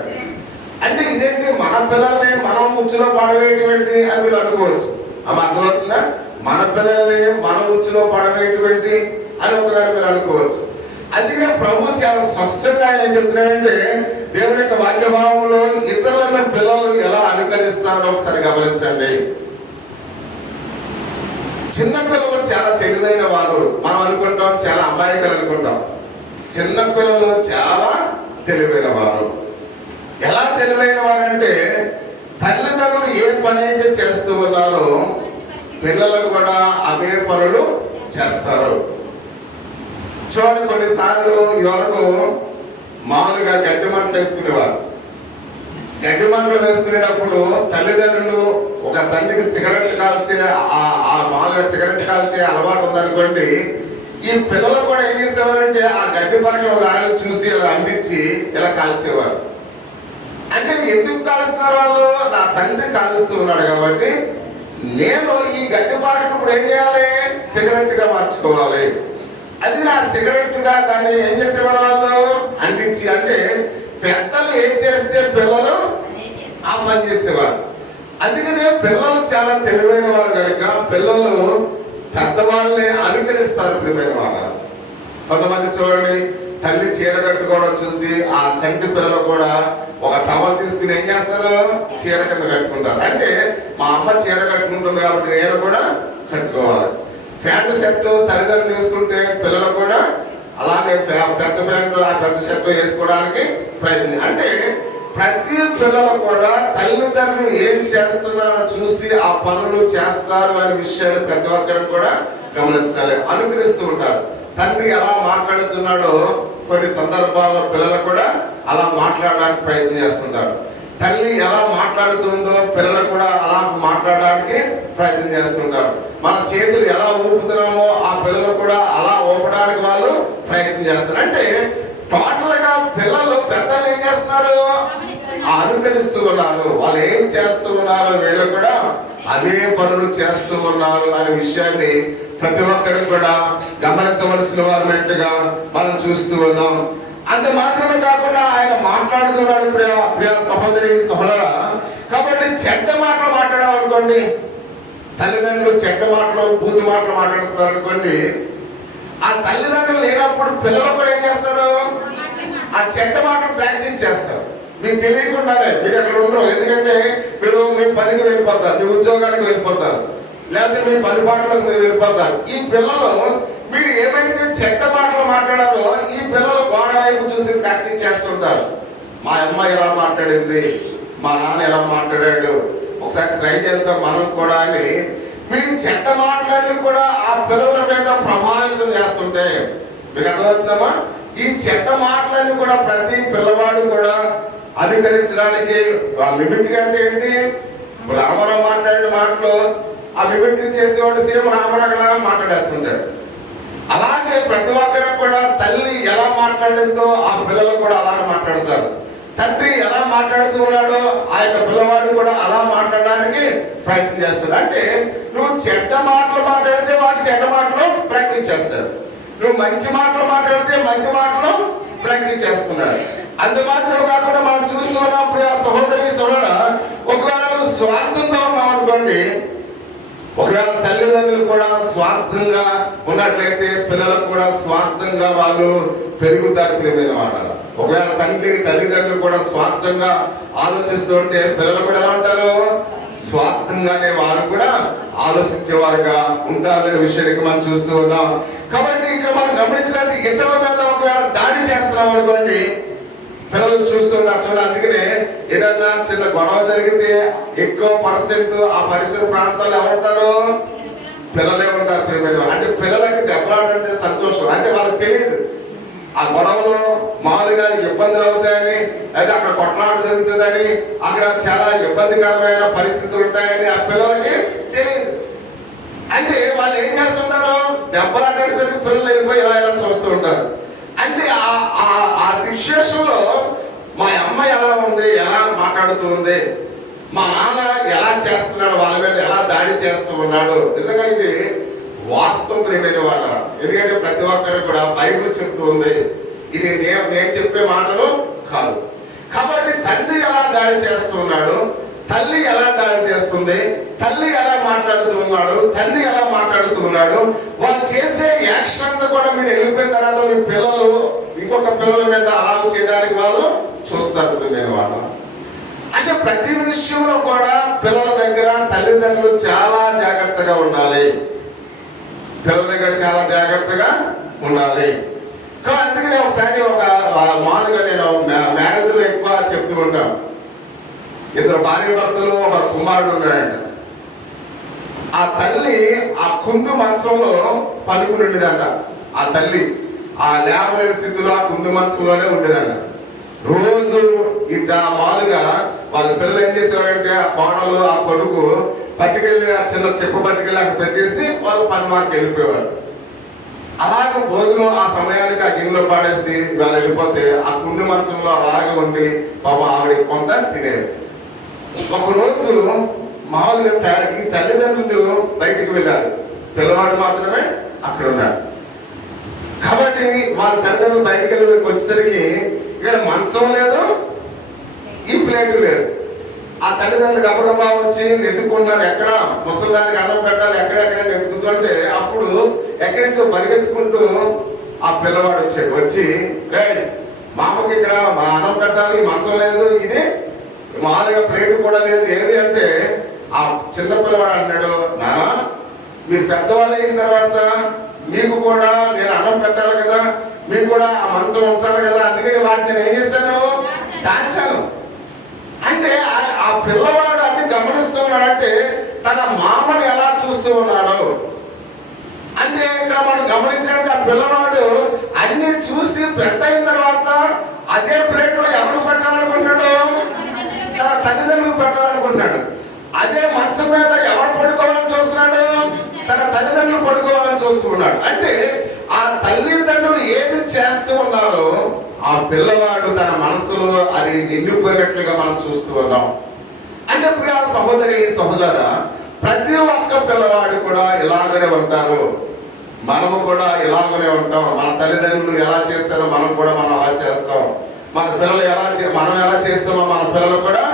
అంటే ఇదేంటి, మన పిల్లల్ని మనం ఉచ్చులో పడవేయటువంటి అని మీరు అనుకోవచ్చు. అమ్మ అర్థమవుతుందా? మన పిల్లల్ని మనం ఉచ్చులో పడవేయటువంటి అని ఒకవేళ మీరు అనుకోవచ్చు. అందుకే ప్రభు చాలా స్పష్టంగా ఆయన చెప్తున్నాడంటే, దేవుని యొక్క వాక్యభావంలో ఇతరులను పిల్లలు ఎలా అనుకరిస్తారో ఒకసారి గమనించండి. చిన్నపిల్లలు చాలా తెలివైన వారు. మనం అనుకుంటాం చాలా అమాయకులు అనుకుంటాం. చిన్నపిల్లలు చాలా తెలివైన వారు. ఎలా తెలివైన వారంటే తల్లిదండ్రులు ఏ పని అయితే చేస్తూ ఉన్నారో పిల్లలు కూడా అవే పనులు చేస్తారు. చూడండి, కొన్నిసార్లు ఇదివరకు మామూలుగా గడ్డి మంటలు వేసుకునేవారు. గడ్డి మంటలు వేసుకునేటప్పుడు తల్లిదండ్రులు ఒక తండ్రికి సిగరెట్ కాల్చే ఆ మామూలుగా సిగరెట్ కాల్చే అలవాటు ఉందనుకోండి, ఈ పిల్లలు కూడా ఏం చేసేవారంటే ఆ గడ్డి పరకలు ఒక దాన్ని చూసి ఇలా అందించి ఇలా కాల్చేవారు. అంటే ఎందుకు కాలుస్తున్నారు వాళ్ళు? నా తండ్రి కాలుస్తూ ఉన్నాడు కాబట్టి నేను ఈ గడ్డి పరకను ఇప్పుడు ఏం చేయాలి? సిగరెట్ గా మార్చుకోవాలి. అది నా సిగరెట్ గా దాన్ని ఏం చేసేవారు వాళ్ళు? అంటించి. అంటే పెద్దలు ఏం చేస్తే పిల్లలు ఆ పని చేసేవారు. అందుకనే పిల్లలు చాలా తెలివైన వారు కనుక పిల్లలు పెద్దవాళ్ళని అనుకరిస్తారు. ప్రియమైన వాళ్ళ కొంతమంది చూడండి, తల్లి చీర కట్టుకోవడం చూసి ఆ చంటి పిల్లలు కూడా ఒక టవల్ తీసుకుని ఏం చేస్తారు? చీర కింద కట్టుకుంటారు. అంటే మా అమ్మ చీర కట్టుకుంటుంది కాబట్టి నేను కూడా కట్టుకోవాలి. ప్యాంటు షర్టు తల్లిదండ్రులు వేసుకుంటే పిల్లలు కూడా అలాగే పెద్ద ప్యాంటు ఆ పెద్ద షర్టు వేసుకోవడానికి ప్రయత్నం. అంటే ప్రతి పిల్లలు కూడా తల్లిదండ్రులు ఏం చేస్తున్నారో చూసి ఆ పనులు చేస్తారు అనే విషయాన్ని ప్రతి ఒక్కరు కూడా గమనించాలి, అనుకరిస్తూ ఉంటారు. తండ్రి ఎలా మాట్లాడుతున్నాడో కొన్ని సందర్భాల్లో పిల్లలు కూడా అలా మాట్లాడడానికి ప్రయత్నం చేస్తుంటారు. తల్లి ఎలా మాట్లాడుతుందో పిల్లలు కూడా అలా మాట్లాడడానికి ప్రయత్నం చేస్తుంటారు. మన చేతులు ఎలా ఊపుతున్నామో ఆ పిల్లలు కూడా అలా ఊపడానికి వాళ్ళు ప్రయత్నం చేస్తారు. అంటే టోటల్ గా పిల్లలు పెద్దలు ఏం చేస్తున్నారు? అనుకరిస్తూ ఉన్నారు. వాళ్ళు ఏం చేస్తూ ఉన్నారు వీళ్ళు కూడా అదే పనులు చేస్తూ ఉన్నారు అనే విషయాన్ని ప్రతి ఒక్కరు కూడా గమనించవలసిన వారినట్టుగా మనం చూస్తూ ఉన్నాం. అంత మాత్రమే కాకుండా ఆయన మాట్లాడుతున్నాడు ప్రియ సహోదరి సహోదరా. కాబట్టి చెడ్డ మాటలు మాట్లాడాం అనుకోండి, తల్లిదండ్రులు చెడ్డ మాటలు బూతు మాటలు మాట్లాడుతున్నారు అనుకోండి, ఆ తల్లిదండ్రులు లేనప్పుడు పిల్లలు కూడా ఏం చేస్తారు? ఆ చెడ్డ మాటలు ప్రాక్టీస్ చేస్తారు. మీకు తెలియకుండానే. మీరు అక్కడ ఉండరు, ఎందుకంటే మీరు మీ పనికి వెళ్ళిపోతారు, మీ ఉద్యోగానికి వెళ్ళిపోతారు, లేకపోతే మీ పని పాటలకు మీరు వెళ్ళిపోతారు. ఈ పిల్లలు మీరు ఏమైతే చెడ్డ మాటలు మాట్లాడారో ఈ పిల్లలు గోడ వైపు చూసి ప్రాక్టీస్ చేస్తుంటారు. మా అమ్మ ఎలా మాట్లాడింది, మా నాన్న ఎలా మాట్లాడాడు, ఒకసారి ట్రై చేద్దాం మనం కూడా అని మీరు చెడ్డ మాటలన్నీ కూడా ఆ పిల్లల మీద ప్రభావితం చేస్తుంటే మీకు అర్థమవుతుందమ్మా? ఈ చెడ్డ మాటలన్నీ కూడా ప్రతి పిల్లవాడు కూడా అనుకరించడానికి మిమిక్రీ అంటే ఏంటి? రామారావు మాట్లాడిన మాటలు ఆ మిమిక్రీ చేసేవాడు సేమ్ రామారావు మాట్లాడేస్తుంటాడు. అలాగే ప్రతి ఒక్కరు కూడా తల్లి ఎలా మాట్లాడిందో ఆ పిల్లలు కూడా అలాగే మాట్లాడతారు. తండ్రి ఎలా మాట్లాడుతూ ఉన్నాడో ఆ యొక్క పిల్లవాడు కూడా అలా మాట్లాడడానికి ప్రయత్నం చేస్తాడు. అంటే నువ్వు చెడ్డ మాటలు మాట్లాడితే వాడు చెడ్డ మాటలు ప్రాక్టీస్ చేస్తాడు, నువ్వు మంచి మాటలు మాట్లాడితే మంచి మాటలు ప్రాక్టీస్ చేస్తున్నాడు. అంత మాత్రం కాకుండా మనం చూస్తూ ఉన్నప్పుడు ఆ సహోదరి సోదర, ఒకవేళ నువ్వు స్వార్థంతో ఉన్నావు అనుకోండి, ఒకవేళ తల్లిదండ్రులు కూడా స్వార్థంగా ఉన్నట్లయితే పిల్లలకు కూడా స్వార్థంగా వాళ్ళు పెరుగుతారు. ప్రియమైన వాళ్ళ ఒకవేళ తల్లిదండ్రులు కూడా స్వార్థంగా ఆలోచిస్తూ ఉంటే పిల్లలు కూడా ఎలా ఉంటారు? స్వార్థంగానే వారు కూడా ఆలోచించేవారుగా ఉంటారనే విషయానికి మనం చూస్తూ ఉన్నాం. కాబట్టి ఇక్కడ మనం గమనించినట్టు ఇతరుల మీద ఒకవేళ దాడి చేస్తున్నాం అనుకోండి, పిల్లలు చూస్తుంటారు చూడండి. అందుకనే ఏదన్నా చిన్న గొడవ జరిగితే ఎక్కువ పర్సెంట్ ఆ పరిసర ప్రాంతాల్లో ఎవరుంటారు? పిల్లలే ఉంటారు. ప్రియమైన అంటే పిల్లలకి దెబ్బలాడంటే సంతోషం. అంటే వాళ్ళకి తెలియదు ఆ గొడవలో మామూలుగా ఇబ్బందులు అవుతాయని, అయితే అక్కడ కొట్లాట జరుగుతుందని, అక్కడ చాలా ఇబ్బందికరమైన పరిస్థితులు ఉంటాయని ఆ పిల్లలకి తెలియదు. అంటే వాళ్ళు ఏం చేస్తుంటారు? దెబ్బలాడేసరికి పిల్లలు వెళ్ళిపోయి ఇలా ఇలా చూస్తూ ఉంటారు. అంటే ఆ సిచ్యువేషన్ లో మా అమ్మ ఎలా ఉంది, ఎలా మాట్లాడుతూ ఉంది, మా నాన్న ఎలా చేస్తున్నాడు, వాళ్ళ మీద ఎలా దాడి చేస్తూ ఉన్నాడు. నిజంగా ఇది వాస్తవం ప్రియమైన వాళ్ళ. ఎందుకంటే ప్రతి ఒక్కరు కూడా బైబిల్ చెప్తూ ఉంది, ఇది నేను చెప్పే మాటలు కాదు. కాబట్టి తండ్రి ఎలా దాడి చేస్తూ ఉన్నాడు, తల్లి ఎలా దాడి చేస్తుంది, తల్లి ఎలా మాట్లాడుతూ ఉన్నాడు, తండ్రి ఎలా మాట్లాడుతూ ఉన్నాడు, వాళ్ళు చేసే యాక్షన్ కూడా మీరు వెళ్ళిపోయిన తర్వాత మీ పిల్లలు ఇంకొక పిల్లల మీద అలా చేయడానికి వాళ్ళు చూస్తారు. ప్రియమైన వాళ్ళ అంటే ప్రతి విషయంలో కూడా పిల్లల దగ్గర తల్లిదండ్రులు చాలా జాగ్రత్తగా ఉండాలి. పిల్లల దగ్గర చాలా జాగ్రత్తగా ఉండాలి. కానీ అందుకనే ఒకసారి మామూలుగా నేను మ్యారేజ్లో ఎక్కువ చెప్తూ ఉంటాను. ఇద్దరు భార్య భర్తలు, ఒక కుమారుడు ఉన్నాడంట. ఆ తల్లి ఆ కుందు మంచంలో పలుకుని ఉండేదంట. ఆ తల్లి ఆ లేవలేని స్థితిలో ఆ కుందు మంచంలోనే ఉండేదంట. రోజు మామూలుగా వాళ్ళ పిల్లలు ఏం చేసేవారంటే ఆ కోడలు ఆ కొడుకు పట్టుకెళ్ళి ఆ చిన్న చెప్పు పట్టుకెళ్ళి అక్కడ పెట్టేసి వాళ్ళు పని మాకు వెళ్ళిపోయేవారు. అలాగ భోజనం ఆ సమయానికి ఆ గిన్నెలో పాడేసి వాళ్ళు వెళ్ళిపోతే ఆ కుందు మంచంలో అలాగ ఉండి పాపం ఆవిడ కొంత తినేది. ఒకరోజు మామూలుగా ఈ తల్లిదండ్రులు బయటికి వెళ్ళారు, పిల్లవాడు మాత్రమే అక్కడ ఉన్నాడు. కాబట్టి వాళ్ళ తల్లిదండ్రులు బయటికి వెళ్ళి వచ్చేసరికి ఇక్కడ మంచం లేదు, ఈ ప్లేటు లేదు. ఆ తల్లిదండ్రులు గబగబా వచ్చి వెతుకున్నారు, ఎక్కడ ముసలిదానికి అన్నం పెట్టాలి, ఎక్కడెక్కడ వెతుకుతుంటే అప్పుడు ఎక్కడి నుంచో పరిగెత్తుకుంటూ ఆ పిల్లవాడు వచ్చాడు. వచ్చి రే మామకి ఇక్కడ మా అన్నం పెట్టాలి, మంచం లేదు, ఇది మామూలుగా ప్లేటు కూడా లేదు, ఏది అంటే ఆ చిన్న పిల్లవాడు అన్నాడు, నానా మీరు పెద్దవాళ్ళు అయిన తర్వాత మీకు కూడా నేను అన్నం పెట్టాలి కదా, మీకు కూడా ఆ మంచం ఉంచాలి కదా, అందుకని వాటిని నేను ఏం చేశాను, దాచాను. అంటే ఆ పిల్లవాడు అన్ని గమనిస్తున్నాడంటే తన మామని ఎలా చూస్తూ ఉన్నాడు అంటే ఇక్కడ మనం గమనించినట్టు ఆ పిల్లవాడు అన్ని చూసి పెద్ద అయిన తర్వాత అదే ప్లేట్లో ఎవరు పెట్టాలనుకున్నాడు, తన తల్లిదండ్రులకు పెట్టాలనుకున్నాడు. అదే మంచం మీద ఎవరు పడుకోవాలని చూస్తున్నాడు, తన తల్లిదండ్రులు పడుకోవాలని చూస్తున్నాడు. అంటే ఆ తల్లిదండ్రులు ఏది చేస్తూ ఉన్నారో ఆ పిల్లవాడు తన మనసులో అది నిండిపోయినట్లుగా మనం చూస్తూ ఉన్నాం. అంటే ప్రియ సహోదరి సహోదరా, ప్రతి ఒక్క పిల్లవాడు కూడా ఇలాగనే ఉంటారు, మనము కూడా ఇలాగనే ఉంటాం. మన తల్లిదండ్రులు ఎలా చేస్తారో మనం అలా చేస్తాం. మన పిల్లలు మనం ఎలా చేస్తామో మన పిల్లలు కూడా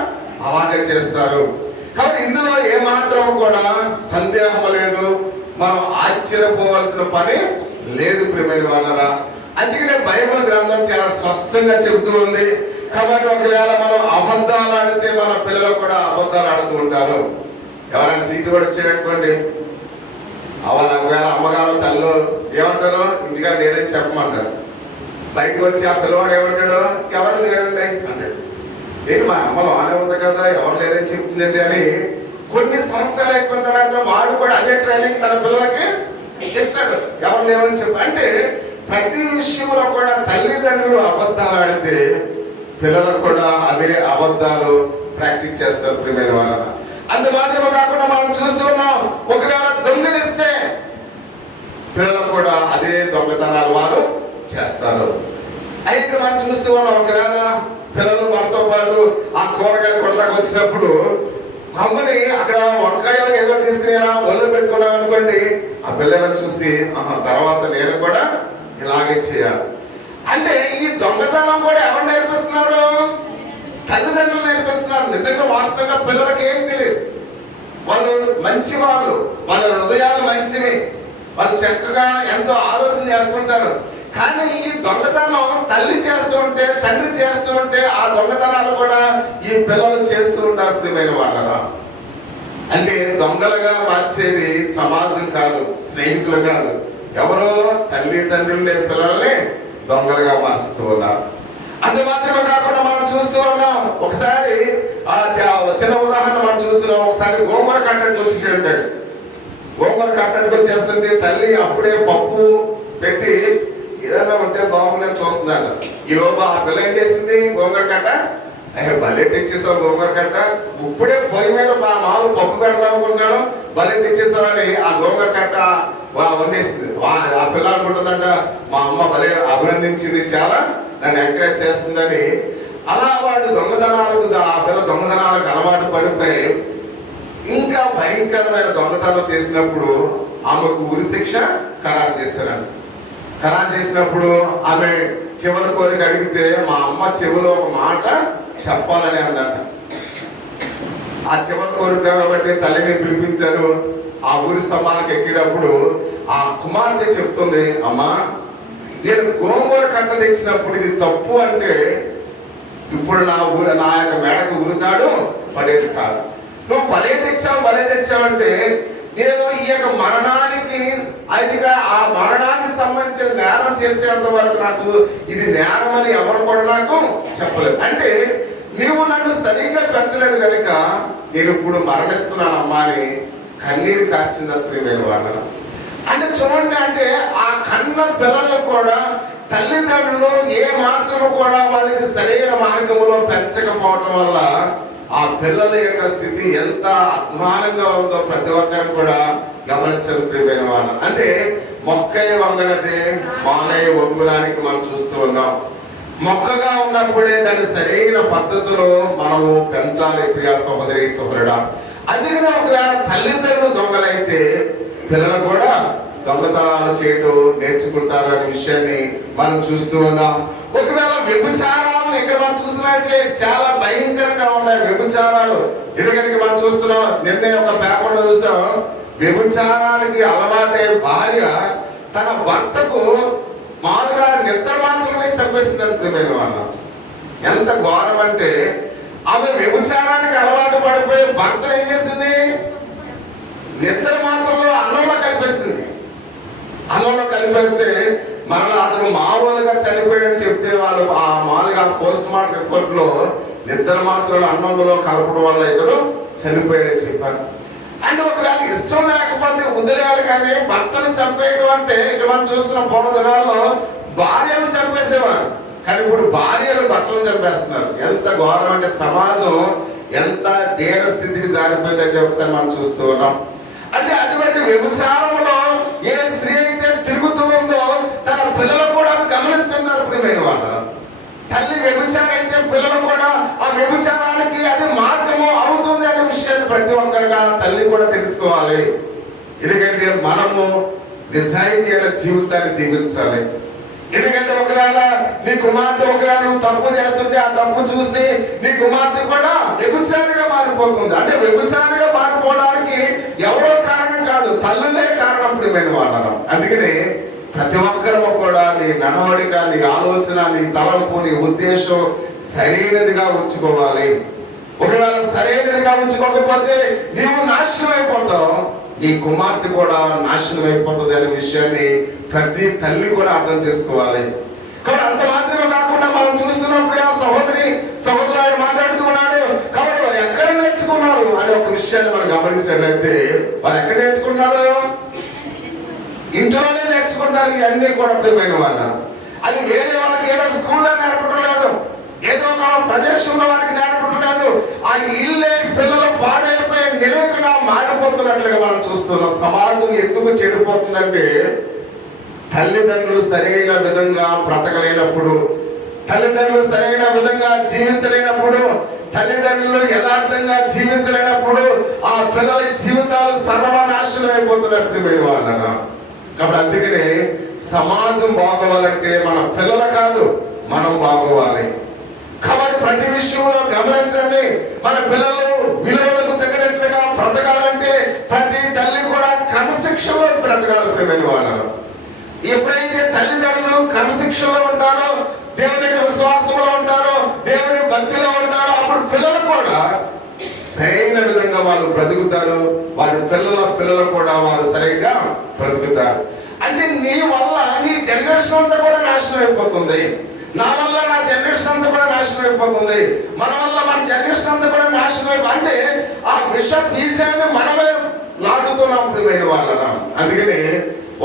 అలాగే చేస్తారు. కాబట్టి ఇందులో ఏమాత్రం కూడా సందేహం లేదు, మనం ఆశ్చర్యపోవాల్సిన పని లేదు ప్రియమైన వాళ్ళరా. అందుకనే బైబిల్ గ్రంథం చాలా స్పష్టంగా చెబుతూ ఉంది. కాబట్టి ఒకవేళ మనం అబద్ధాలు ఆడితే మన పిల్లలు కూడా అబద్ధాలు ఆడుతూ ఉంటారు. ఎవరైనా సీటు కూడా వచ్చాడనుకోండి, వాళ్ళ ఒకవేళ అమ్మగారు తల్లు ఏమంటారు, ఇంటికాడ లేదని చెప్పమంటారు. బయటకు వచ్చి ఆ పిల్లవాడు ఏమంటాడు, ఎవరు లేరండి అన్నాడు. ఏంటి మా అమ్మలో ఆనే ఉంది కదా, ఎవరు లేరని చెప్తుందండి అని కొన్ని సంవత్సరాలు అయిపోయిన తర్వాత వాడు కూడా అదే ట్రైనింగ్ తన పిల్లలకి ఇస్తాడు, ఎవరు లేవని చెప్పి. అంటే ప్రతి విషయంలో కూడా తల్లిదండ్రులు అబద్ధాలు ఆడితే పిల్లలకు కూడా అదే అబద్ధాలు ప్రాక్టీస్ చేస్తారు ప్రియమైన వాళ్ళ. అంత మాత్రమే కాకుండా మనం చూస్తూ ఉన్నాం, ఒకవేళ దొంగలిస్తే పిల్లలు కూడా అదే దొంగతనాలు వారు చేస్తారు. అయితే మనం చూస్తూ ఉన్నాం, ఒకవేళ పిల్లలు మనతో పాటు ఆ కూరగాయల కొట్టకు వచ్చినప్పుడు గమ్మని అక్కడ వంకాయ ఏదో తీసుకుని ఒళ్ళు పెట్టుకున్నాం అనుకోండి, ఆ పిల్లలను చూసి తర్వాత నేను కూడా ఇలాగే చేయాలి. అంటే ఈ దొంగతనం కూడా ఎవరు నేర్పిస్తున్నారు, తల్లిదండ్రులు నేర్పిస్తున్నారు. నిజంగా వాస్తవంగా పిల్లలకి ఏం తెలియదు, వాళ్ళు మంచి వాళ్ళు, వాళ్ళ హృదయాలు మంచివి, వాళ్ళు చక్కగా ఎంతో ఆలోచన చేస్తుంటారు. కానీ ఈ దొంగతనం తల్లి చేస్తూ ఉంటే, తండ్రి చేస్తూ ఉంటే ఆ దొంగతనాలు కూడా ఈ పిల్లలు చేస్తూ ఉంటారు ప్రియమైన వాళ్ళరా. అంటే దొంగలుగా మార్చేది సమాజం కాదు, స్నేహితులు కాదు, ఎవరో తల్లి తండ్రులు లేని పిల్లల్ని దొంగలుగా మార్చుతూ ఉన్నారు. అంత మాత్రమే కాకుండా మనం చూస్తూ ఉన్నాం, ఒకసారి చిన్న ఉదాహరణ మనం చూస్తున్నాం. ఒకసారి గోంగూర కట్టడికి వచ్చేసాడు. గోంగూర కట్టడికి వచ్చేస్తుంటే తల్లి అప్పుడే పప్పు పెట్టి ఏదైనా ఉంటే బాగుందని చూస్తుందంట. ఈ లోపల ఆ పిల్ల ఏం చేసింది, గోంగూర కట్ట భలే తెచ్చేసావు, గోంగూర కట్ట ఇప్పుడే పొయ్యి మీద మామూలు పప్పు పెడదాం అనుకున్నాను, భలే తెచ్చేసావని ఆ గోంగూర కట్ట వండేస్తుంది. ఆ పిల్ల అనుకుంటుందంట, మా అమ్మ భలే అభినందించింది, చాలా నన్ను ఎంకరేజ్ చేస్తుందని. అలా వాడు దొంగతనాలకు ఆ పిల్ల దొంగతనాలకు అలవాటు పడిపోయి ఇంకా భయంకరమైన దొంగతనం చేసినప్పుడు ఆమెకు ఉరి శిక్ష ఖరారు చేశారు. ఖరారు చేసినప్పుడు ఆమె చివరి కోరిక అడిగితే మా అమ్మ చెవిలో ఒక మాట చెప్పాలని అందంట. ఆ చివరి కోరిక కాబట్టి తల్లిని పిలిపించారు. ఆ ఊరి స్తంభానికి ఎక్కేటప్పుడు ఆ కుమార్తె చెప్తుంది, అమ్మా నేను గోంగూర కట్ట తెచ్చినప్పుడు ఇది తప్పు అంటే ఇప్పుడు నా యొక్క మెడకు ఉరుతాడు పడేది కాదు. నువ్వు భలే తెచ్చావంటే నేను ఈ యొక్క మరణానికి ఆ అయితే ఆ మరణానికి సంబంధించిన నేరం చేసేంత వరకు నాకు ఇది నేరం అని ఎవరు కూడా నాకు చెప్పలేదు. అంటే నీవు నన్ను సరిగ్గా పెంచలేదు కనుక నేను ఇప్పుడు మరణిస్తున్నాను అమ్మా అని కన్నీరు కార్చిందని ప్రియమైన వాళ్ళ. అంటే చూడండి, అంటే ఆ కన్న పిల్లలు కూడా తల్లిదండ్రులు ఏ మాత్రము కూడా వాళ్ళకి సరైన మార్గంలో పెంచకపోవటం వల్ల ఆ పిల్లల యొక్క స్థితి ఎంత అధ్వానంగా ఉందో ప్రతి ఒక్కరు కూడా గమనించాలి ప్రియమైన వాళ్ళు. అంటే మొక్కయ్య వంగనదే మానయ్య వంగురానికి మనం చూస్తూ ఉన్నాం. మొక్కగా ఉన్నప్పుడే దాన్ని సరైన పద్ధతిలో మనము పెంచాలి ప్రియా సహోదరి సహోదరుడా. అందుకనే ఒకవేళ తల్లిదండ్రులు దొంగలైతే పిల్లలు కూడా దొంగతనాలు చేయటం నేర్చుకుంటారు అనే విషయాన్ని మనం చూస్తూ ఉన్నాం. ఒకవేళ వ్యభిచారాలను ఇక్కడ మనం చూసినట్లయితే చాలా భయంకరంగా ఉన్నాయి వ్యభిచారాలు. ఎందుకంటే మనం చూస్తున్నాం, నిన్నే ఒక పేపర్లో చూసాం, వ్యభిచారానికి అలవాటే భార్య తన భర్తకు మామూలుగా నిద్ర మాత్రమే చంపేసిందని ప్రియమైన వాళ్ళు. ఎంత ఘోరం అంటే ఆమె వ్యభిచారానికి అలవాటు పడిపోయి భర్తను ఏం చేసింది, నిద్ర మాత్రంలో అన్నంలో కలిపేసింది. అన్నంలో కలిపేస్తే మరలా అతను మామూలుగా చనిపోయాడని చెప్తే వాళ్ళు ఆ మామూలుగా పోస్ట్ మార్టం రిపోర్ట్ లో నిద్ర మాత్రలు అన్నంలో కలపడం వల్ల ఇతడు చనిపోయాడని చెప్పారు. అంటే ఒకవేళ ఇష్టం లేకపోతే వదిలేయాలి, కానీ భర్తను చంపేయడం అంటే ఇక్కడ మనం చూస్తున్న పూర్వ దినాల్లో భార్యను చంపేసేవారు, కానీ ఇప్పుడు భార్యలు భర్తలను చంపేస్తున్నారు. ఎంత ఘోరం అంటే సమాజం ఎంత దీన స్థితికి జారిపోయిందంటే ఒకసారి మనం చూస్తూ ఉన్నాం. అంటే అటువంటి వ్యభిచారంలో ఏ స్త్రీ అయితే తిరుగుతూ ఉందో తన పిల్లలు కూడా గమనిస్తున్నారు ప్రియమైన వాళ్ళు. తల్లి వ్యభిచారం అయితే పిల్లలు కూడా ఆ వ్యభిచారానికి అది మార్గము అవుతుంది అనే విషయాన్ని ప్రతి ఒక్కరిగా తల్లి కూడా తెలుసుకోవాలి. ఎందుకంటే మనము నిజాయితీ అయిన జీవితాన్ని జీవించాలి. ఎందుకంటే ఒకవేళ నీ కుమార్తె ఒకవేళ నువ్వు తప్పు చేస్తుంటే ఆ తప్పు చూసి నీ కుమార్తె కూడా వ్యభిచారిగా మారిపోతుంది. అంటే వ్యభిచారిగా మారిపోవడానికి ఎవరో కారణం కాదు, తల్లులే కారణం ప్రియమైన వాళ్ళం. అందుకని ప్రతి ఒక్కరూ కూడా నీ నడవడిక, నీ ఆలోచన, నీ తలంపు, నీ ఉద్దేశం సరైనదిగా ఉంచుకోవాలి. ఒకవేళ సరైనదిగా ఉంచుకోకపోతే నీవు నాశనం అయిపోతావు, నీ కుమార్తె కూడా నాశనం అయిపోతుంది అనే విషయాన్ని ప్రతి తల్లి కూడా అర్థం చేసుకోవాలి. కాబట్టి అంత మాత్రమే కాకుండా మనం చూస్తున్నప్పుడు ఆ సహోదరి సహోదరులు మాట్లాడుతూ ఉన్నాడు. కాబట్టి వారు ఎక్కడ నేర్చుకున్నారు అనే ఒక విషయాన్ని మనం గమనించినట్లయితే వాళ్ళు ఎక్కడ నేర్చుకున్నారు, ఇంట్లోనే నేర్చుకుంటారు. ఇవన్నీ కూడా ప్రియమైన వాళ్ళు. అది వేరే వాళ్ళకి ఏదో స్కూల్లో నేర్పడం లేదు, ఏదో ఒక ప్రదేశంలో వారికి నేర్పడం లేదు. ఆ ఇల్లే పిల్లలు పాడైపోయి నిలకగా మారిపోతున్నట్లుగా మనం చూస్తున్నాం. సమాజం ఎందుకు చెడిపోతుందంటే తల్లిదండ్రులు సరైన విధంగా బ్రతకలేనప్పుడు, తల్లిదండ్రులు సరైన విధంగా జీవించలేనప్పుడు, తల్లిదండ్రులు యథార్థంగా జీవించలేనప్పుడు ఆ పిల్లల జీవితాలు సర్వనాశనం అయిపోతున్నారు ప్రియమైన వాళ్ళ. కాబట్టి అందుకనే సమాజం బాగోవాలంటే మన పిల్లలు కాదు, మనం బాగోవాలి. కాబట్టి ప్రతి విషయంలో గమనించండి, మన పిల్లలు విలువలకు తగినట్లుగా బ్రతకాలంటే ప్రతి తల్లి కూడా క్రమశిక్షణలో బ్రతకాలి ప్రియమైన వాళ్ళు. ఎప్పుడైతే తల్లిదండ్రులు క్రమశిక్షణలో ఉంటారో, దేవుని యొక్క విశ్వాసంలో ఉంటారో, దేవుని భక్తిలో ఉంటారో, అప్పుడు పిల్లలు కూడా సరైన విధంగా వాళ్ళు బ్రతుకుతారు. వారి పిల్లలు కూడా వారు సరిగ్గా బ్రతుకుతారు. అంటే నీ వల్ల నీ జనరేషన్ అంతా కూడా నాశనం అయిపోతుంది, నా వల్ల నా జనరేషన్ అంతా కూడా నాశనం అయిపోతుంది, మన వల్ల మన జనరేషన్ అంతా కూడా నాశనం అయిపో అంటే ఆ విష బీజాన్ని మనమే నాటుతున్నాం ప్రియమైన వాళ్ళ. అందుకని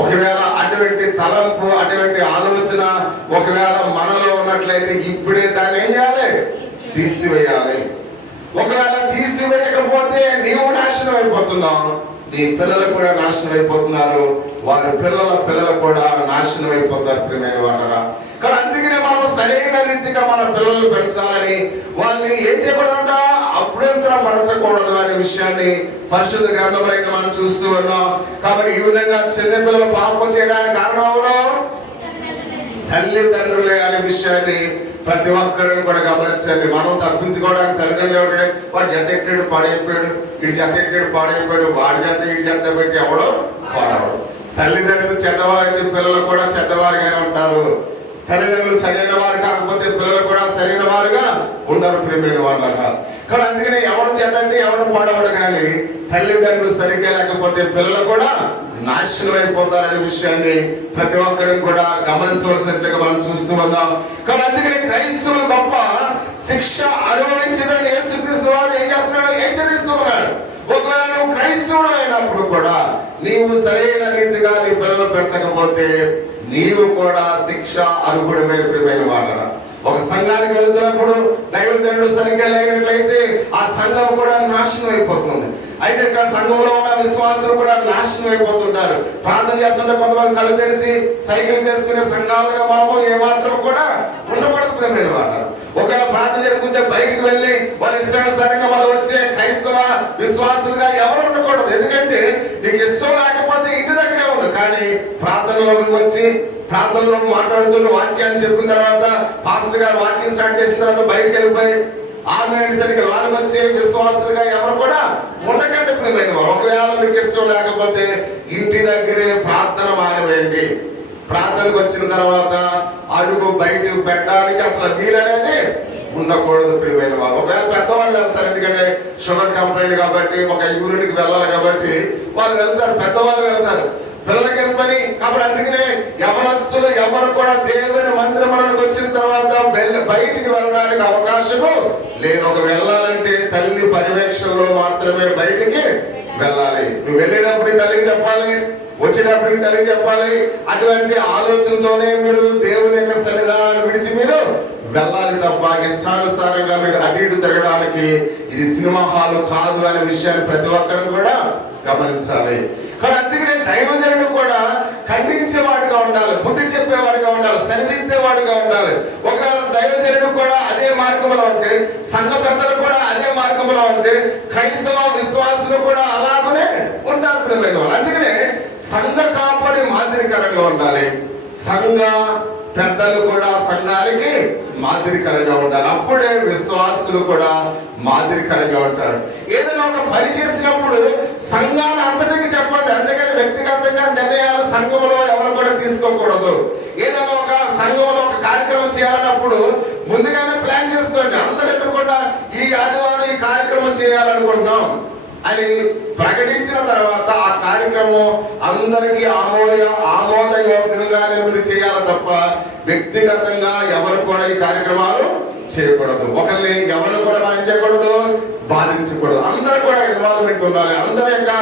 ఒకవేళ అటువంటి తలంపు, అటువంటి ఆలోచన ఒకవేళ మనలో ఉన్నట్లయితే ఇప్పుడే దాన్ని ఏం చేయాలి, తీసివేయాలి. ఒకవేళ తీసివేయకపోతే నీవు నాశనం అయిపోతున్నావు, నీ పిల్లలు కూడా నాశనం అయిపోతున్నారు, వారి పిల్లలు కూడా నాశనం అయిపోతారు ప్రియమైన వాళ్ళ. కానీ అందుకనే మనం సరైన రీతిగా మన పిల్లలు పెంచాలని, వాళ్ళని ఏం చేయకూడదంట, అభ్యంతరం పరచకూడదు అనే విషయాన్ని పరిశుద్ధ గ్రంథంలో అయితే మనం చూస్తూ ఉన్నాం. కాబట్టి ఈ విధంగా చిన్న పిల్లలు పాపం చేయడానికి కారణం ఎవరు, తల్లిదండ్రులే అనే విషయాన్ని ప్రతి ఒక్కరిని కూడా గమనించండి. మనం తప్పించుకోవడానికి తల్లిదండ్రులు ఎవరు, వాడు జత ఎట్టాడు పాడైపోయాడు, ఇటు జత ఎట్టాడు పాడైపోయాడు, వాడి జత ఇటు జత పెట్టి ఎవడో పాడవాడు. తల్లిదండ్రులు చెడ్డవారైతే పిల్లలు కూడా చెడ్డవారుగానే ఉంటారు, తల్లిదండ్రులు సరైన వారు కాకపోతే పిల్లలు కూడా సరైన వారుగా ఉండరు ప్రియమైన వాళ్ళ. కానీ అందుకనే ఎవడు చేతంటే ఎవడు పాడవడు, కానీ తల్లిదండ్రులు సరిగ్గా లేకపోతే పిల్లలు కూడా నాశనం అయిపోతారనే విషయాన్ని ప్రతి ఒక్కరిని కూడా గమనించవలసినట్లుగా మనం చూస్తూ ఉన్నాం. కానీ అందుకని క్రైస్తవులు గొప్ప శిక్ష అనుభవించదని యేసుక్రీస్తు వారు ఏం చేస్తున్నాడు? హెచ్చరిస్తూ ఉన్నాడు. ఒకవేళ నువ్వు క్రైస్తవుడు అయినప్పుడు కూడా నీవు సరైన రీతిగా నీ పిల్లలు పెంచకపోతే నీవు కూడా శిక్ష అర్హుడమై ప్రియమైన వాళ్ళరా. ఒక సంఘానికి వెళుతున్నప్పుడు దైవజనుడు సరిగ్గా లేనట్లయితే ఆ సంఘం కూడా నాశనం అయిపోతుంది. అయితే ఇక్కడ సంఘంలో ఉన్న విశ్వాసులు కూడా నాశనం అయిపోతుంటారు. ప్రార్థన చేస్తుంటే కొంతమంది కళ్ళు తెరిచి సైకిల్ చేసుకునే సంఘాలుగా మనము ఏమాత్రం కూడా ఉండకూడదు ప్రియమైన వాళ్ళ. ఒకవేళ ప్రార్థన చేసుకుంటే బయటకు వెళ్ళి వాళ్ళు ఇష్టానుసారంగా మనం వచ్చే క్రైస్తవ విశ్వాసులుగా ఎవరు ఉండకూడదు. ఎందుకంటే నీకు ఇష్టం లేకపోతే ఇంటి దగ్గరే ఉండు, కానీ ప్రార్థనలో వచ్చి ప్రార్థనలో మాట్లాడుతున్న వాక్యాన్ని చెప్పిన తర్వాత పాస్టర్ గారు వాక్యం స్టార్ట్ చేసిన తర్వాత బయటకు వెళ్ళిపోయి ఆమె సరిగ్గా వాళ్ళకి వచ్చే విశ్వాసులుగా ఎవరు కూడా ఉండకండి ప్రియమైన వారు. ఒకవేళ మీకు ఇష్టం లేకపోతే ఇంటి దగ్గరే ప్రార్థన మానేయండి. ప్రార్థనకు వచ్చిన తర్వాత అడుగు బయటకు పెట్టడానికి అసలు వీలనేది ఉండకూడదు ప్రియమైన వారు. ఒకవేళ పెద్దవాళ్ళు వెళ్తారు, ఎందుకంటే షుగర్ కంప్లైంట్ కాబట్టి ఒక యూరిన్కి వెళ్ళాలి కాబట్టి వాళ్ళు వెళ్తారు, పెద్దవాళ్ళు వెళ్తారు. పిల్లలకి ఏం పని కాబట్టి అందుకనే యవనస్తులు ఎవరు కూడా దేవుని మందిరంలోకి వచ్చిన తర్వాత బయటికి వెళ్ళడానికి అవకాశము లేదు. ఒక వెళ్ళాలంటే తల్లి పర్యవేక్షణలో మాత్రమే బయటికి వెళ్ళాలి. నువ్వు వెళ్ళేటప్పుడు తల్లికి చెప్పాలి, వచ్చేటప్పటికి తల్లికి చెప్పాలి. అటువంటి ఆలోచనతోనే మీరు దేవుని యొక్క సన్నిధానాన్ని విడిచి మీరు వెళ్ళాలి తప్ప ఇష్టానుసారంగా మీరు అటు ఇటు తిరగడానికి ఇది సినిమా హాలు కాదు అనే విషయాన్ని ప్రతి ఒక్కరు కూడా గమనించాలి. కానీ అందుకనే దైవజనుడు కూడా ఖండించేవాడిగా ఉండాలి, బుద్ధి చెప్పేవాడిగా ఉండాలి, సరిదిద్దేవాడిగా ఉండాలి. ఒకవేళ దైవజనుడు కూడా అదే మార్గంలో ఉంటే, సంఘ పెద్దలు కూడా అదే మార్గంలో ఉంటే, క్రైస్తవ విశ్వాసులు కూడా అలాగనే ఉంటారు ప్రియమైన వాళ్ళు. అందుకనే సంఘ కాపరి మాదిరికరంగా ఉండాలి, సంఘ పెద్దలు కూడా సంఘానికి మాదిరికరంగా ఉండాలి. అప్పుడే విశ్వాసులు కూడా మాదిరికరంగా ఉంటారు. ఏదైనా ఒక పని చేసినప్పుడు సంఘాన్ని అంతటికి చెప్పండి, అంతేగాని వ్యక్తిగతంగా నిర్ణయాలు సంఘంలో ఎవరు కూడా తీసుకోకూడదు. ఏదైనా ఒక సంఘంలో ఒక కార్యక్రమం చేయాలన్నప్పుడు ముందుగానే ప్లాన్ చేసుకోండి. అందరు ఎదురుకుండా ఈ ఆదివారం ఈ కార్యక్రమం చేయాలనుకుంటున్నాం అని ప్రకటించిన తర్వాత ఆ కార్యక్రమం అందరికీ ఆమోదయోగ్యంగానే మీరు చేయాలి తప్ప వ్యక్తిగతంగా ఎవరు కూడా ఈ కార్యక్రమాలు చేయకూడదు. ఒకరిని ఎవరు కూడా మనం చేయకూడదు, బాధించకూడదు. అందరూ కూడా ఇన్వాల్వ్మెంట్ ఉండాలి, అందరి యొక్క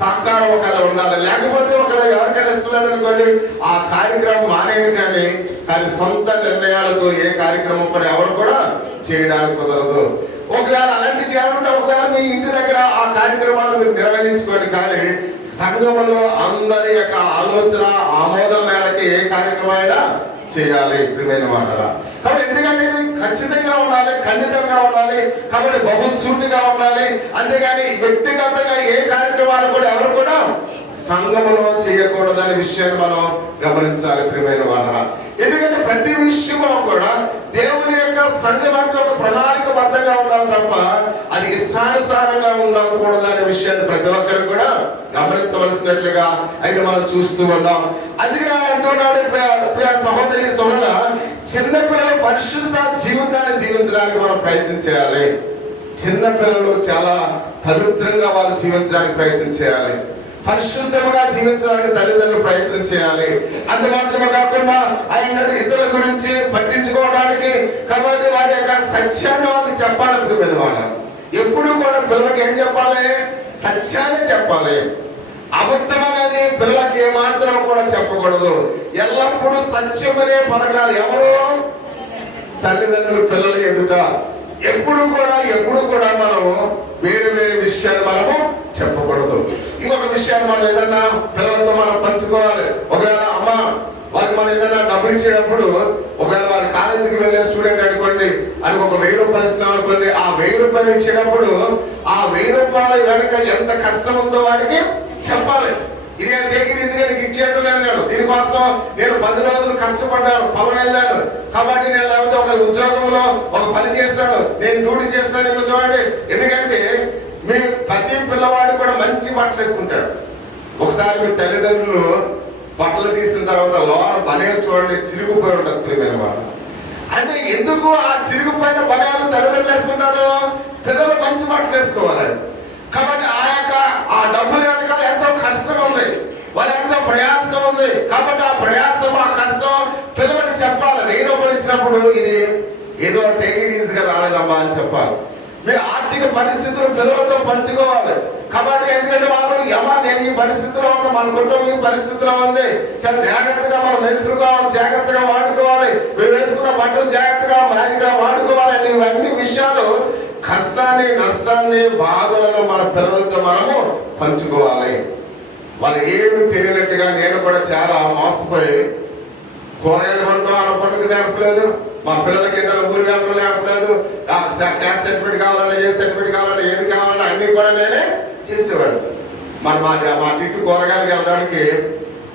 సహకారం ఒకవేళ ఉండాలి. లేకపోతే ఒకవేళ ఎవరికైనా ఇష్టం లేదనుకోండి ఆ కార్యక్రమం మానేయండి, కానీ సొంత నిర్ణయాలతో ఏ కార్యక్రమం కూడా ఎవరు కూడా చేయడానికి కుదరదు. ఒకవేళ అలాంటి చేయాలంటే ఒకవేళ మీ ఇంటి దగ్గర ఆ కార్యక్రమాలు మీరు నిర్వహించుకోండి, కానీ సంఘములో అందరి యొక్క ఆలోచన ఆమోదం మేరకు ఏ కార్యక్రమం అయినా చేయాలి ప్రియమైన మాటలా. కాబట్టి ఎందుకంటే ఇది ఖచ్చితంగా ఉండాలి, ఖండితంగా ఉండాలి, కాబట్టి బహుశూటిగా ఉండాలి. అంతేగాని వ్యక్తిగతంగా ఏ కార్యక్రమాలు కూడా ఎవరు కూడా సంఘములో చేయకూడదనే విషయాన్ని మనం గమనించాలి ప్రియమైన వాళ్ళ. ఎందుకంటే ప్రతి విషయంలో కూడా దేవుని యొక్క సంఘం అంటే ఒక ప్రణాళికబద్ధంగా ఉండాలి తప్ప అది ఇష్టానుసారంగా ఉండకూడదు అనే విషయాన్ని ప్రతి ఒక్కరు కూడా గమనించవలసినట్లుగా అయితే మనం చూస్తూ ఉన్నాం. అందుకని అంటున్నాడు ప్రియ సహోదరి సోదరుల, చిన్నపిల్లలు పరిశుద్ధ జీవితాన్ని జీవించడానికి మనం ప్రయత్నం చేయాలి. చిన్నపిల్లలు చాలా పవిత్రంగా వాళ్ళు జీవించడానికి ప్రయత్నం చేయాలి, పరిశుద్ధంగా జీవించడానికి తల్లిదండ్రులు ప్రయత్నం చేయాలి. అంత మాత్రమే కాకుండా ఆయన ఇతరుల గురించి పట్టించుకోవడానికి కాబట్టి వారి యొక్క సత్యాన్ని వాళ్ళకి చెప్పాలి ప్రియమైన వాళ్ళ. ఎప్పుడు కూడా పిల్లలకి ఏం చెప్పాలి? సత్యాన్ని చెప్పాలి. అబద్ధం అనేది పిల్లలకి ఏమాత్రం కూడా చెప్పకూడదు. ఎల్లప్పుడూ సత్యమనే పలకాలి. ఎవరు? తల్లిదండ్రులు పిల్లల ఎదుట ఎప్పుడు కూడా మనము వేరే వేరే విషయాలు మనము చెప్పకూడదు. ఇంకొక విషయాన్ని మనం ఏదన్నా పిల్లలతో మనం పంచుకోవాలి. ఒకవేళ అమ్మ వాళ్ళకి మనం ఏదైనా డబ్బులు ఇచ్చేటప్పుడు ఒకవేళ వాళ్ళ కాలేజీకి వెళ్ళే స్టూడెంట్ అనుకోండి, అది ఒక 1000 రూపాయలు ఇస్తున్నాం అనుకోండి, ఆ 1000 రూపాయలు ఇచ్చేటప్పుడు ఆ 1000 రూపాయల వెనక ఎంత కష్టం ఉందో వాడికి చెప్పాలి. ఇది టేక్ ఇట్ ఈజీగా నీకు ఇచ్చేట్టు లేదు, నేను దీనికోసం నేను 10 రోజులు కష్టపడ్డాను, పొలం వెళ్ళాను, కాబట్టి నేను లేకపోతే ఒక ఉద్యోగంలో ఒక పని చేస్తాను, నేను డ్యూటీ చేస్తాను. ఇవి చూడండి, ఎందుకంటే మీ ప్రతి పిల్లవాడు కూడా మంచి బట్టలు వేసుకుంటాడు. ఒకసారి మీ తల్లిదండ్రులు బట్టలు తీసిన తర్వాత లోన బనేలు చూడండి చిరిగిపోయి ఉంటుంది ప్రియమైన వాడు. అంటే ఎందుకు ఆ చిరిగిపోయిన బలాలు తల్లిదండ్రులు వేసుకుంటాడు? పిల్లలు మంచి మాటలు వేసుకోవాలని. కాబట్టి ఆ డబ్బులు వెనకాల ఎంతో కష్టం ఉంది, వాళ్ళు ఎంతో ప్రయాసం ఉంది. కాబట్టి ఆ ప్రయాసం, ఆ కష్టం పిల్లలకు చెప్పాలి. 1000 రూపాయలు ఇచ్చినప్పుడు ఇది ఏదో టేక్ ఇట్ ఈజీగా రాలేదమ్మా అని చెప్పాలి. మీ ఆర్థిక పరిస్థితులు పిల్లలతో పంచుకోవాలి. కాబట్టి ఎందుకంటే వాళ్ళు నేను ఈ పరిస్థితిలో ఉన్నా, మన కుటుంబం ఈ పరిస్థితిలో ఉంది, చాలా జాగ్రత్తగా మనం వేసుకోవాలి, జాగ్రత్తగా వాడుకోవాలి, మేము వేసుకున్న బట్టలు జాగ్రత్తగా మ్యాజిగా వాడుకోవాలి. ఇవన్నీ విషయాలు కష్టాన్ని, నష్టాన్ని, బాధలను మన పిల్లలతో మనము పంచుకోవాలి. వాళ్ళు ఏమి తెలియనట్టుగా నేను కూడా చాలా మోసపోయి కూరగాయలు కొంటాం అన్న పనులకు నేర్పలేదు, మా పిల్లలకి ఏదైనా ఊరు వెళ్ళడం నేర్పలేదు. క్యాస్ట్ సర్టిఫికేట్ కావాలని, ఏ సర్టిఫికేట్ కావాలని, ఏది కావాలని అన్ని కూడా నేనే చేసేవాడు. మా ఇంటి కూరగాయలు వెళ్ళడానికి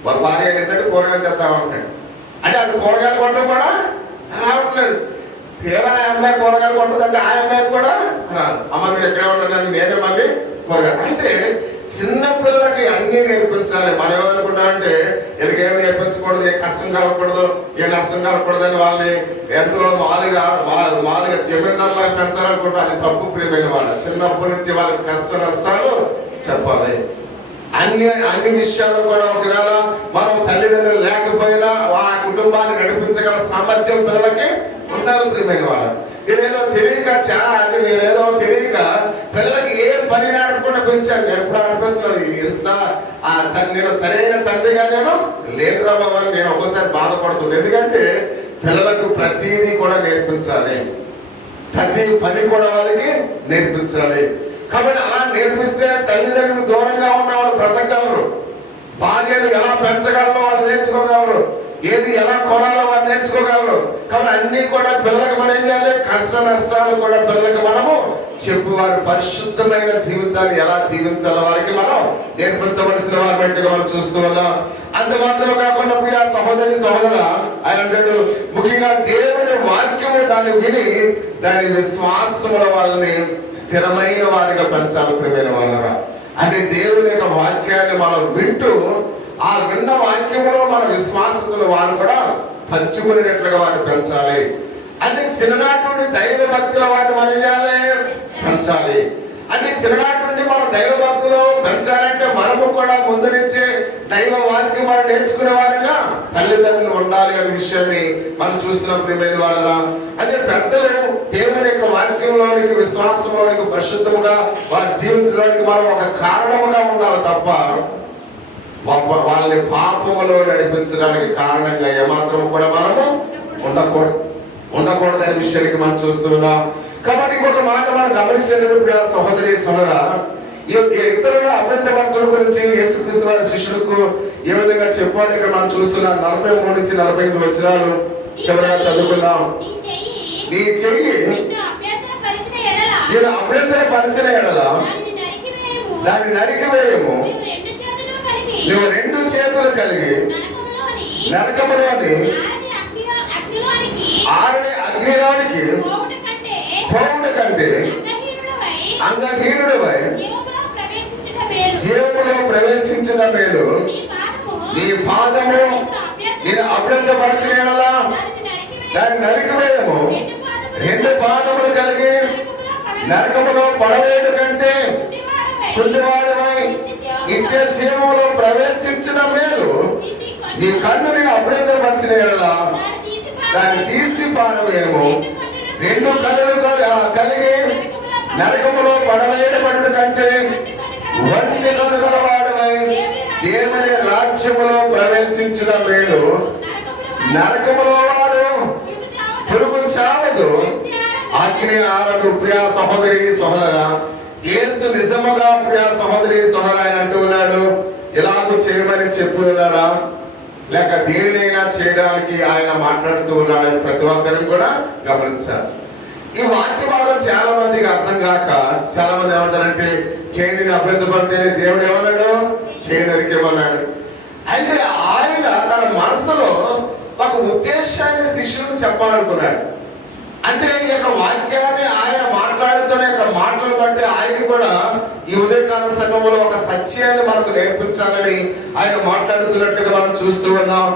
వాళ్ళ భార్య ఏంటంటే కూరగాయలు తెస్తామంటాడు. అంటే అటు కూరగాయలు కొనడం కూడా రావట్లేదు. తీరా ఆ అమ్మాయి కూరగాయలు కొంటుందంటే ఆ అమ్మాయికి కూడా రాదు. అమ్మ మీరు ఎక్కడే ఉండదని నేనే మళ్ళీ కూరగాయలు. అంటే చిన్న పిల్లలకి అన్నీ నేర్పించాలి. మనం ఏమనుకుంటాం అంటే వీళ్ళకి ఏమి నేర్పించకూడదు, ఏ కష్టం కలగకూడదు, ఏ నష్టం కలగకూడదు అని వాళ్ళని ఎంతో మామూలుగా జమీందారులాగా పెంచాలనుకుంటాం. అది తప్పు. ప్రియమైన వాళ్ళు చిన్నప్పటి నుంచి వాళ్ళకి కష్ట నష్టాలు చెప్పాలి. అన్ని విషయాలు కూడా ఒకవేళ మనం తల్లిదండ్రులు లేకపోయినా ఆ కుటుంబాన్ని నడిపించగల సామర్థ్యం పిల్లలకి ఉండాలి. ప్రియమైన వాళ్ళు నేనేదో తెలియక నేనేదో తెలియక పిల్లలకి ఏ పని నేర్పకుండా పెంచాను. నేను ఎప్పుడు అనిపిస్తున్నాను నేను సరైన తండ్రిగా నేను లేను రా బాబు అని నేను ఒక్కోసారి బాధపడుతున్నాను. ఎందుకంటే పిల్లలకు ప్రతిదీ కూడా నేర్పించాలి, ప్రతి పని కూడా వాళ్ళకి నేర్పించాలి. కాబట్టి అలా నేర్పిస్తే తల్లిదండ్రులకు దూరంగా ఉన్న వాళ్ళు బ్రతకగలరు. భార్యను ఎలా పెంచగలరో వాళ్ళు నేర్చుకోగలరు, ఏది ఎలా కొనాలో వాళ్ళు నేర్చుకోగలరు. కాబట్టి అన్ని కూడా పిల్లలకు మనం ఏం చేయాలి? కష్ట నష్టాలు కూడా పిల్లలకు మనము చెప్పు, వారి పరిశుద్ధమైన జీవితాన్ని ఎలా జీవించాలో వారికి మనం నేర్పించవలసిన వారి బట్టిగా మనం చూస్తూ ఉన్నాం. అంత మాత్రమే కాకుండా ప్రియ సహోదరి సహోదర ఆయన అంటాడు, ముఖ్యంగా దేవుని వాక్యము దాన్ని విని దాని విశ్వాసముల వాళ్ళని స్థిరమైన వారిగా పెంచాలి. ప్రియమైన వాళ్ళరా, అంటే దేవుని యొక్క వాక్యాన్ని మనం వింటూ ఆ విన్న వాక్యంలో మన విశ్వాసతను వారు కూడా పంచుకునేటట్లుగా వారిని పెంచాలి. అంటే చిన్ననాటి నుండి దైవ భక్తుల వారిని మనం చేయాలి, పెంచాలి. అంటే చిన్ననాటి నుండి మనం దైవ భక్తులు పెంచాలంటే మనము కూడా ముందు నుంచే దైవ వాక్యం మనం నేర్చుకునే వారిగా తల్లిదండ్రులు ఉండాలి అనే విషయాన్ని మనం చూస్తున్నాం. ప్రియమైన వాళ్ళ అదే పెద్దలు దేవుని యొక్క వాక్యంలోనికి, విశ్వాసంలోనికి, పరిశుద్ధముగా వారి జీవితంలోనికి మనం ఒక కారణముగా ఉండాలి తప్ప వాళ్ళని పాపములో నడిపించడానికి కారణంగా ఏమాత్రం కూడా మనము ఉండకూడదనే విషయానికి మనం చూస్తున్నాం. కాబట్టి ఇంకొక మాట మనం గమనించేటప్పుడు సహోదరి సోదర, ఇతరుల అభ్యంతరవర్తుల గురించి యేసుక్రీస్తు వారి శిష్యులకు ఏ విధంగా చెప్పాడు ఇక్కడ మనం చూస్తున్నాం. 43 నుంచి 48 వచనాలు చివరిగా చదువుకుందాం. నీ చెయ్యి నేను అభ్యంతరపరిచిన ఎడల దాన్ని నరికివేయము, నువ్వు 2 చేతులు కలిగి నరకములోని ఆరని అగ్నిలోనికి పోవుట కంటే అంగహీనుడివై జీవములో ప్రవేశించిన మేలు. నీ పాదము నేను అభ్యంతరపరిచిన ఎడల దాన్ని నరికివేయము, 2 పాదములు కలిగి నరకములో పడవేట కంటే కుంటివాడవై ఇచ్చే జీవములో ప్రవేశించిన మేలు. నీ కన్ను నేను అభ్యంతరపరిచిన ఎడల దాన్ని తీసి పారవేయము, 2 కన్నులు కలిగి నరకములో పడవేయబడుట కంటే వంటి కనుగల వాడవై దేవుని రాజ్యములో ప్రవేశించిన మేలు. నరకములో వారు పురుగు చావదు, అగ్ని ఆరదు. ప్రియా సహోదరి సహోదరా, యేసు నిజముగా ప్రియా సహోదరి సహోదర ఆయన అంటూ ఉన్నాడు, ఇలాగూ చేయమని చెప్పు ఉన్నాడా లేక దేనినైనా చేయడానికి ఆయన మాట్లాడుతూ ఉన్నాడని ప్రతి ఒక్కరిని కూడా గమనించాలి. ఈ వాక్య భాగం చాలా మందికి అర్థం కాక చాలా మంది ఏమంటారంటే చేయని అభ్యంతరపడితే దేవుడు ఏమన్నాడు, చేయడానికి ఏమన్నాడు అంటే ఆయన తన మనసులో ఒక ఉద్దేశాన్ని శిష్యులకు చెప్పాలనుకున్నాడు. అంటే ఈ యొక్క వాక్యాన్ని ఆయన మాట్లాడుతున్న యొక్క మాటలను బట్టి ఆయన కూడా ఈ ఉదయకాల సంఘంలో ఒక సత్యాన్ని మనకు నేర్పించాలని ఆయన మాట్లాడుతున్నట్టుగా మనం చూస్తూ ఉన్నాం.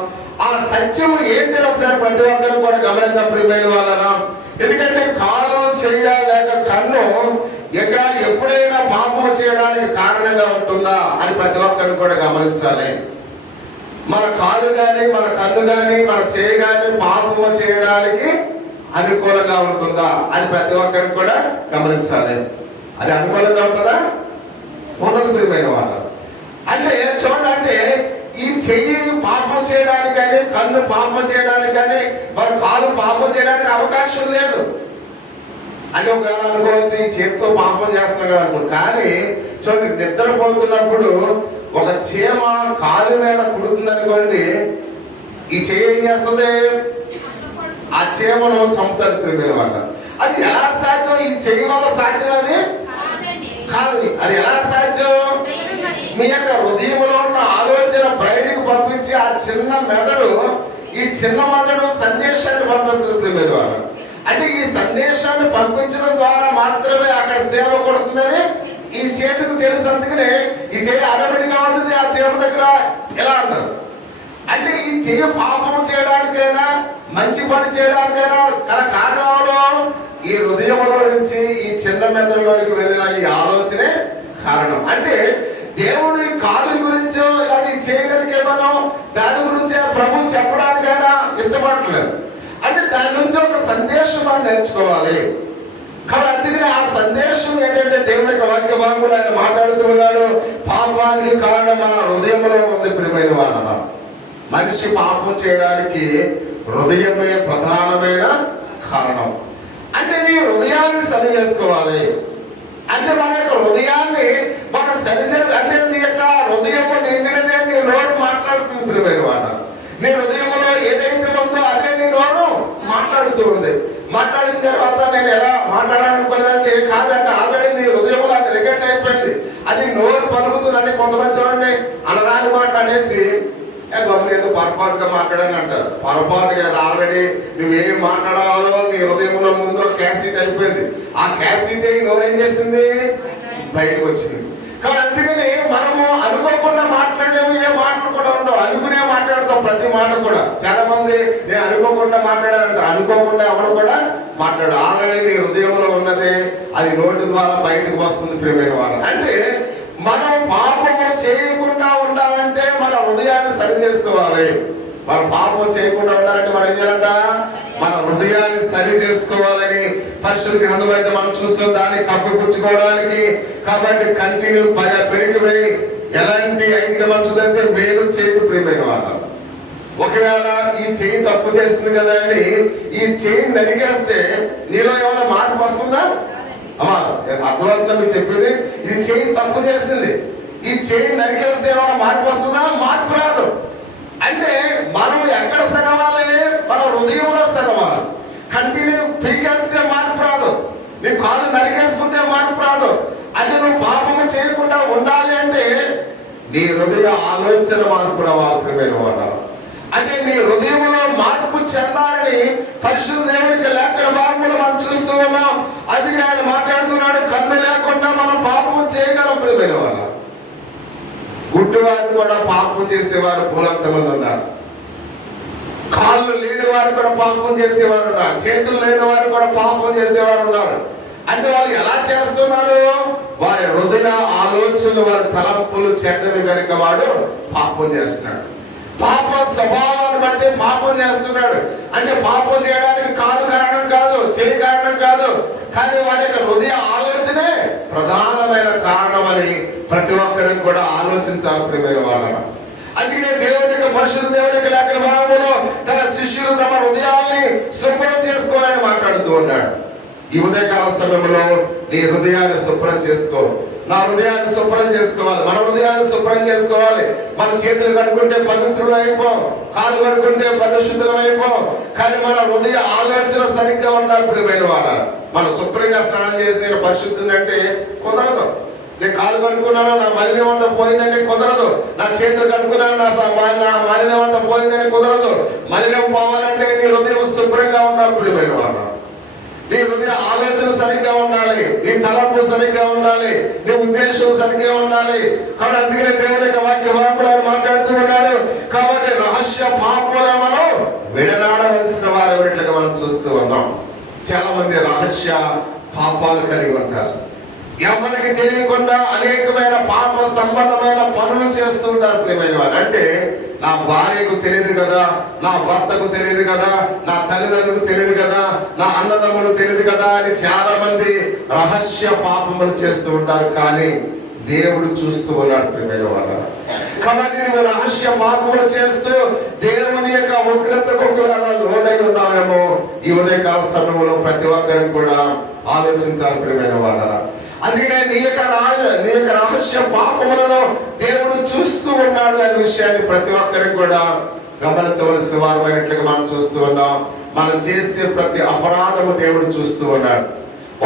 ఆ సత్యము ఏంటి ఒకసారి ప్రతి ఒక్కరు కూడా గమనిద్దాం ప్రియమైన వాళ్ళరా. ఎందుకంటే కాలు చెయ్య లేక కన్ను ఎప్పుడైనా పాపము చేయడానికి కారణంగా ఉంటుందా అని ప్రతి ఒక్కరిని కూడా గమనించాలి. మన కాలు కానీ మన కన్ను కానీ మన చేయి కానీ పాపము చేయడానికి అనుకూలంగా ఉంటుందా అని ప్రతి ఒక్కరిని కూడా గమనించాలి. అది అనుకూలంగా ఉంటుందా? ఉన్నది ప్రియమైన వాళ్ళు. అంటే చూడండి, అంటే ఈ చెయ్యి పాపం చేయడానికి కానీ కన్ను పాపం చేయడానికి కానీ మన కాలు పాపం చేయడానికి అవకాశం లేదు. అని ఒకవేళ అనుకోవచ్చు ఈ చేతితో పాపం చేస్తున్నాం కదా అనుకో. కానీ చూడండి, నిద్రపోతున్నప్పుడు ఒక చీమ కాలు మీద కుడుతుంది అనుకోండి, ఈ చెయ్యి ఏం చేస్తుంది? ఆ చీమను చంపుతుంది ప్రియమైన వాళ్ళ. అది ఎలా సాధ్యం? ఈ చెయ్యి వల్ల సాధ్యం అది కాదు. అది ఎలా సాధ్యం? మీ యొక్క హృదయంలో ఉన్న ఆలోచన బయటకు పంపించి ఆ చిన్న మెదడు, ఈ చిన్న మెదడు సందేశాన్ని పంపిస్తుంది ప్రియమైన వాళ్ళ. అంటే ఈ సందేశాన్ని పంపించడం ద్వారా మాత్రమే అక్కడ సేవ కొడుతుందని ఈ చేతికి తెలుసు. అందుకనే ఈ చేయి ఆటోమేటిక్గా ఉంటుంది ఆ చేమ దగ్గర ఎలా అంటారు. అంటే ఈ చెయ్యి పాపం చేయడానికైనా మంచి పని చేయడానికైనా కారణం అవడం ఈ హృదయంలో నుంచి ఈ చిన్న మెదడులోనికి వెళ్ళిన ఈ ఆలోచనే కారణం. అంటే దేవుడి కాలు గురించో అది చేయడానికి ఏమనో దాని గురించే ప్రభు చెప్పడానికైనా ఇష్టపడట్లేదు. అంటే దాని నుంచి ఒక సందేశం మనం నేర్చుకోవాలి. కాబట్టి అందుకని ఆ సందేశం ఏంటంటే దేవుని యొక్క వాక్య భాగంలో ఆయన మాట్లాడుతూ ఉన్నాడు, పాపానికి కారణం మన హృదయంలో ఉంది ప్రియమైన వాళ్ళ. మనిషి పాపం చేయడానికి హృదయమే ప్రధానమైన కారణం. అంటే నీ హృదయాన్ని సరి చేసుకోవాలి. అంటే మన యొక్క హృదయాన్ని మనం సరి చేసి, అంటే నీ యొక్క హృదయము నిండినదే నీ నోరు మాట్లాడుతుంది ప్రియమైన వాళ్ళ. నీ హృదయంలో ఏదైతే ఉందో అదే నీ నోరు మాట్లాడుతూ ఉంది. మాట్లాడిన తర్వాత నేను ఎలా మాట్లాడాలనుకున్నదంటే కాదంటే ఆల్రెడీ నీ హృదయంలో అది రికార్డ్ అయిపోయింది. అది నోరు పలుకుతుందని కొంతమంది చూడండి అనరాని మాట అనేసి ఏదో పొరపాటుగా మాట్లాడని అంటారు. పొరపాటు కదా, ఆల్రెడీ నువ్వేం మాట్లాడాలో నీ హృదయంలో ముందు క్యాసెట్ అయిపోయింది. ఆ క్యాసెట్ నోరేం చేసింది? బయటకు వచ్చింది. కాబట్టి అందుకని మనము అనుకోకుండా మాట్లాడేవి ఏ మాటలు కూడా ఉండవు, అనుకునే మాట్లాడతాం ప్రతి మాట కూడా. చాలా మంది నేను అనుకోకుండా మాట్లాడానంట. అనుకోకుండా ఎవరు కూడా మాట్లాడు. ఆల్రెడీ నీ హృదయంలో ఉన్నది అది నోటి ద్వారా బయటకు వస్తుంది ప్రియమైన వాళ్ళు. అంటే మనం పాపము చేయకుండా ఉండాలంటే మన హృదయాన్ని సరి చేసుకోవాలి. మనం పాపం చేయకుండా ఉండాలంటే మనం ఏం చేయాలంట? మన హృదయాన్ని సరి చేసుకోవాలని పరిశుద్ధ గ్రంథంలో అయితే మనం చూస్తాం. దాన్ని కప్పిపుచ్చుకోవడానికి కాబట్టి కంటిన్యూ పెరిగిపోయి ఎలాంటి ఐదిక మనుషులైతే మేలు చేతి ప్రియమైన వాళ్ళు. ఒకవేళ ఈ చెయ్యి తప్పు చేస్తుంది కదా అని ఈ చెయ్యి నరిగేస్తే నీలో ఏమైనా మార్పు వస్తుందా? అమ్మా అర్థమవుతుందా మీకు చెప్పేది? ఇది చెయ్యి తప్పు చేస్తుంది, ఈ చెయ్యి నరికేస్తే ఏమైనా మార్పు వస్తుందా? మార్పు రాదు. అంటే మనం ఎక్కడ సరవాలి? మన హృదయంలో సరవాలి. కంటిన్యూ పీకేస్తే మార్పు రాదు, నీ కాళ్ళు నరికేసుకుంటే మార్పు రాదు. అంటే నువ్వు పాపము చేయకుండా ఉండాలి అంటే నీ హృదయ ఆలోచన మార్పు రావాలి ప్రియమైన వాళ్ళు. అంటే నీ హృదయంలో మార్పు చెందాలని పరిశుద్ధ దేవునికి లేఖన భాగంలో మనం చూస్తూ ఉన్నాం. అది ఆయన మాట్లాడుతున్నాడు, కన్ను లేకుండా మనం పాపం చేయగలం ప్రియమైన వాళ్ళు. గుడ్డివారు కూడా పాపం చేసేవారు పూలంతమంది ఉన్నారు. కాళ్ళు లేని వారు కూడా పాపం చేసేవారు ఉన్నారు. చేతులు లేని వారు కూడా పాపం చేసేవారు ఉన్నారు. అంటే వాళ్ళు ఎలా చేస్తున్నారు? వారి హృదయ ఆలోచనలు, వారి తలంపులు చెడ్డవి కనుక వాడు పాపం చేస్తున్నాడు. పాప స్వభావాన్ని బట్టి పాపం చేస్తున్నాడు. అంటే పాపం చేయడానికి కాలు కారణం కాదు, చేయి కారణం కాదు, కానీ వాడి యొక్క హృదయ ఆలోచనే ప్రధానమైన కారణం అని ప్రతి ఒక్కరిని కూడా ఆలోచించాలి ప్రియమైన వాళ్ళ. అందుకనే దేవునికి పరిశుద్ధ దేవునికి లేఖన భాగంలో తన శిష్యులు తమ హృదయాల్ని శుభ్రం చేసుకోవాలని మాట్లాడుతూ ఉన్నాడు. ఈ ఉదయకాల సమయంలో నీ హృదయాన్ని శుభ్రం చేసుకో. నా హృదయాన్ని శుభ్రం చేసుకోవాలి, మన హృదయాన్ని శుభ్రం చేసుకోవాలి. మన చేతులు కడుక్కుంటే పవిత్రులు అయిపోం, కాళ్ళు కడుక్కుంటే పరిశుద్ధులం అయిపోం. కానీ మన హృదయ ఆలోచన సరిగ్గా ఉండాలి ప్రియమైన వాళ్ళ. మనం శుభ్రంగా స్నానం చేసి నేను పరిశుద్ధుని అంటే కుదరదు. నేను కాలు కడుక్కున్నాను నా మలినం అంతా పోయిందంటే కుదరదు. నా చేతులు కడుక్కున్నాను నా మలినం అంతా పోయిందని కుదరదు. మలినం పోవాలంటే నీ హృదయం శుభ్రంగా ఉండాలి ప్రియమైన వాళ్ళ. నీ హృదయ ఆలోచన సరిగ్గా ఉండాలి, నీ తలంపు సరిగ్గా ఉండాలి, నీ ఉద్దేశం సరిగ్గా ఉండాలి. కాబట్టి అందుకనే దేవుని యొక్క వాక్య భాగంలో మాట్లాడుతూ ఉన్నాడు. కాబట్టి రహస్య పాపములను మనం విడనాడవలసిన వారు మనం చూస్తూ ఉన్నాం. చాలా మంది రహస్య పాపాలు కలిగి ఉంటారు. ఎవరికి తెలియకుండా అనేకమైన పాప సంబంధమైన పనులు చేస్తూ ఉంటారు ప్రియమైన వారు. అంటే నా భార్యకు తెలియదు కదా, నా భర్తకు తెలియదు కదా, నా తల్లిదండ్రులకు తెలియదు కదా, నా అన్నదమ్ములు తెలియదు కదా అని చాలా మంది రహస్య పాపములు చేస్తూ ఉంటారు. కానీ దేవుడు చూస్తూ ఉన్నాడు ప్రియమైన వారు. కాబట్టి నువ్వు రహస్య పాపములు చేస్తూ దేవుని యొక్క ఉగ్రతకు లోనై ఉన్నావేమో ఈ ఉదయకాల సమయంలో ప్రతి ఒక్కరిని కూడా ఆలోచించాలి ప్రియమైన వారు. అందుకనే నీ యొక్క రహస్య పాపములను దేవుడు చూస్తూ ఉన్నాడు అనే విషయాన్ని ప్రతి ఒక్కరిని కూడా గమనించవలసిన వారమైనట్లుగా మనం చూస్తూ ఉన్నాం. మనం చేసే ప్రతి అపరాధము దేవుడు చూస్తూ ఉన్నాడు.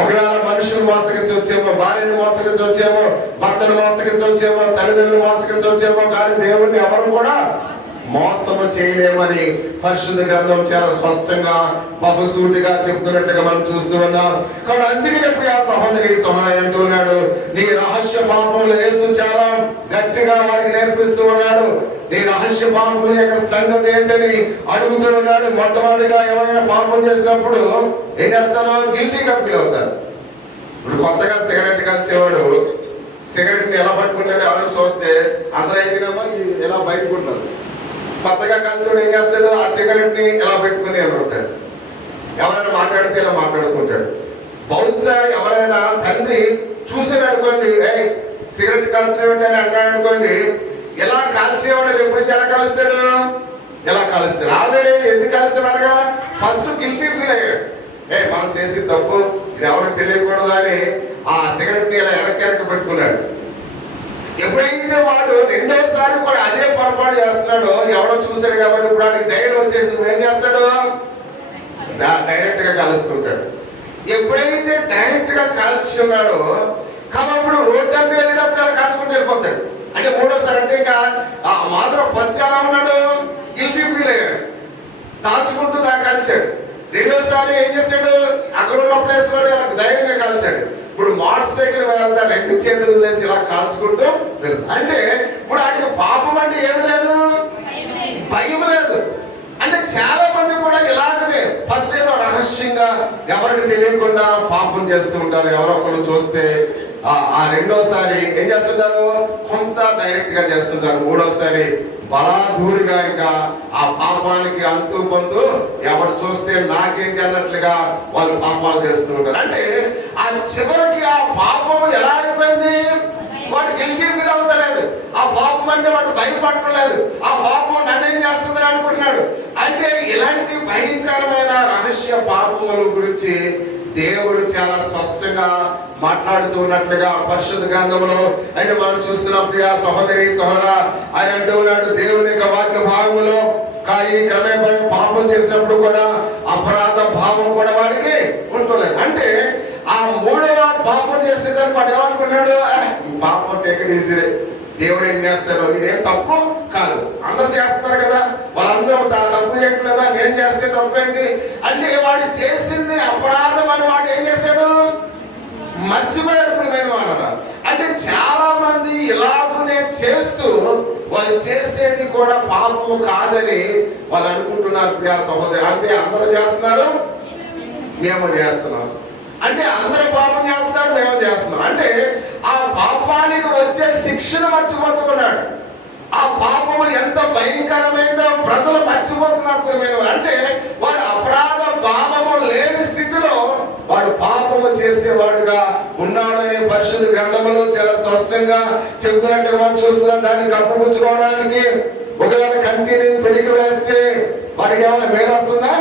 ఒకవేళ మనుషులు మోసగించవచ్చేమో, భార్యను మోసగించవచ్చేమో, భర్తను మోసగించవచ్చేమో, తల్లిదండ్రులు మోసగించవచ్చేమో, కానీ దేవుడిని ఎవరు కూడా మోసము చేయలేమని పరిశుద్ధ గ్రంథం చాలా స్పష్టంగా బహుసూటిగా చెప్తున్నట్టుగా మనం చూస్తూ ఉన్నాం. కాబట్టి అందుకే ఆ సహోదరి అంటూ ఉన్నాడు, నీ రహస్య పాపములు యేసు చాలా గట్టిగా వారికి నేర్పిస్తూ ఉన్నాడు. నీ రహస్య పాపముల యొక్క సంగతి ఏంటని అడుగుతూ ఉన్నాడు. మొట్టమొదటిగా ఎవరైనా పాపం చేసినప్పుడు ఏం చేస్తారో గిల్టీగా ఫీల్ అవుతారు. ఇప్పుడు కొత్తగా సిగరెట్ కాల్చేవాడు సిగరెట్ ని ఎలా పట్టుకుంటాడు ఎవరైనా చూస్తే అందరూ అయితేనేమో ఎలా బయటకుంటారు. కొత్తగా కాల్చేవాడు ఏం చేస్తాడు, ఆ సిగరెట్ ని ఎలా పెట్టుకుని అని ఉంటాడు. ఎవరైనా మాట్లాడితే ఇలా మాట్లాడుతుంటాడు. బహుశా ఎవరైనా తండ్రి చూసాడు అనుకోండి, సిగరెట్ కాల్చుతామంటే అని అన్నాడు అనుకోండి, ఎలా కాల్చేవాడు ఎప్పుడు ఎలా కాలుస్తాడు, ఎలా కాలుస్తాడు. ఆల్రెడీ ఎందుకు కాలుస్తాడు అనగా ఫస్ట్ గిల్టీ ఫీల్ అయ్యాడు. మనం చేసి తప్పు, ఇది ఎవరికి తెలియకూడదు అని ఆ సిగరెట్ ని ఇలా వెనక్కి పెట్టుకున్నాడు. ఎప్పుడైతే వాడు రెండోసారి కూడా అదే పొరపాటు చేస్తున్నాడో ఎవడో చూశాడు కాబట్టి ఇప్పుడు వాడికి ధైర్యం వచ్చేసి ఇప్పుడు ఏం చేస్తాడు, డైరెక్ట్ గా కాలుస్తుంటాడు. ఎప్పుడైతే డైరెక్ట్ గా కాల్చి ఉన్నాడో కాబట్టి ఇప్పుడు రోడ్డు అంటే వెళ్ళేటప్పుడు అలా కాల్చుకుంటూ వెళ్ళిపోతాడు. అంటే మూడోసారి అంటే ఇంకా మాత్రం ఫస్ట్ ఎలా ఉన్నాడు, గిల్టీ ఫీల్ అయ్యాడు, కాల్చుకుంటూ దాకా కాల్చాడు. రెండోసారి ఏం చేశాడు, అక్కడ ఉన్న ప్లేస్ లో ధైర్యంగా కాల్చాడు. ఇప్పుడు మోటార్ సైకిల్ వెళ్తా రెండు చేతులు వేసి ఇలా కాల్చుకుంటూ అంటే ఇప్పుడు వాడికి పాపం అంటే ఏమి లేదు, భయం లేదు. అంటే చాలా మంది కూడా ఇలాగనే ఫస్ట్ ఏదో రహస్యంగా ఎవరికి తెలియకుండా పాపం చేస్తూ ఉంటారు. ఎవరో ఒకరు చూస్తే ఆ రెండోసారి ఏం చేస్తుంటారు, కొంత డైరెక్ట్ గా చేస్తుంటారు. మూడోసారి బలాదూరిగా ఇంకా ఆ పాపానికి అంతు పొందు ఎవరు చూస్తే నాకేంటి అన్నట్లుగా వాళ్ళు పాపాలు చేస్తూ ఉంటారు. అంటే ఆ చివరికి ఆ పాపం ఎలా అయిపోయింది, వాడు గిల్టీ ఫీల్ అవుతలేదు. ఆ పాపం అంటే వాడు భయపడలేదు. ఆ పాపం నన్నేం చేస్తుంది అనుకుంటున్నాడు. అంటే ఇలాంటి భయంకరమైన రహస్య పాపముల గురించి దేవుడు చాలా స్పష్టంగా మాట్లాడుతూ ఉన్నట్లుగా పరిశుద్ధ గ్రంథంలో అయితే మనం చూస్తున్నాం. ప్రియా సహోదరి సహోదరా, ఆయన అంటూ ఉన్నాడు దేవుని యొక్క వాక్య భాగంలో క్రమేపీ పాపం చేసినప్పుడు కూడా అపరాధ భావం కూడా వాడికి ఉంటలేదు. అంటే ఆ మూడవ పాపం చేసేదాన్ని వాడు ఏమనుకున్నాడు, పాపం టేక్ ఇట్ ఈజీ, దేవుడు ఏం చేస్తాడు, ఇదేం తప్పు కాదు, అందరూ చేస్తున్నారు కదా, వాళ్ళందరూ తప్పు చేయట్లేదా, నేను చేస్తే తప్పేంటి అంటే వాడు చేసింది అపరాధం అని వాడు ఏం చేశాడు, మర్చిపోయాడు ప్రియమైన వారు. అంటే చాలా మంది ఇలాగునే చేస్తూ వాళ్ళు చేసేది కూడా పాపము కాదని వాళ్ళు అనుకుంటున్నారు. ప్రియా సహోదరి, అంటే అందరూ చేస్తున్నారు మేము చేస్తున్నాం, అంటే అందరూ పాపం చేస్తున్నారు మేము చేస్తున్నాం. అంటే ఆ పాపానికి వచ్చే శిక్షను మర్చిపోతున్నాడు. ఆ పాపము ఎంత భయంకరమైందో ప్రజలు మర్చిపోతున్నారు ప్రియమైన. అంటే వాడు అపరాధ భావము లేని స్థితిలో వాడు పాపము చేసేవాడుగా ఉన్నాడనే పరిశుద్ధ గ్రంథములో చాలా స్పష్టంగా చెబుతున్నట్టుగా మనం చూస్తున్నాం. దాన్ని కప్పుపుచ్చుకోవడానికి ఒకవేళ కంటిని పెరిగి వేస్తే వాడికి ఏమైనా మేలు వస్తుందా?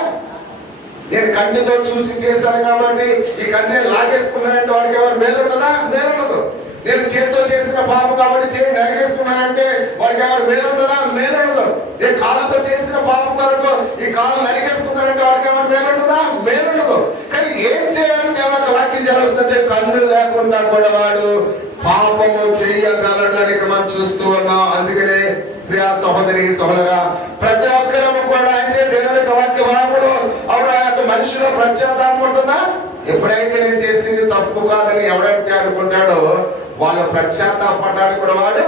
నేను కంటితో చూసి చేశాను కాబట్టి ఈ కంటిని లాగేసుకున్నానంటే వాడికి ఎవరు మేలు ఉన్నదా? మేలు ఉండదు. నేను చేతితో చేసిన పాపం కాబట్టి చేయి నరికేసుకున్నానంటే వాడికి ఎవరు మేలు ఉండదా? మేలు ఉండదు. నేను కాలుతో చేసిన పాపం కొరకు ఈ కాలు నరికేసుకున్నానంటే వాడికి ఎవరు మేలు ఉండదా? మేలు ఉండదు. కానీ ఏం చేయాలని దేవుని వాక్యం చేస్తుంటే కన్ను లేకుండా కూడా వాడు పాపము చేయగలడు అని మనం చూస్తూ ఉన్నాం. అందుకనే ప్రియా సహోదరి సహోదరా, ప్రతి ఒక్కరము కూడా అంటే దేవుని వాక్య భాగంలో అప్పుడు ఆ యొక్క మనిషిలో పశ్చాత్తాపం ఉంటుందా? ఎప్పుడైతే నేను చేసింది తప్పు కాదని ఎవరైతే అనుకుంటాడో వాళ్ళ పశ్చాత్తాపడడానికి కూడా వాడు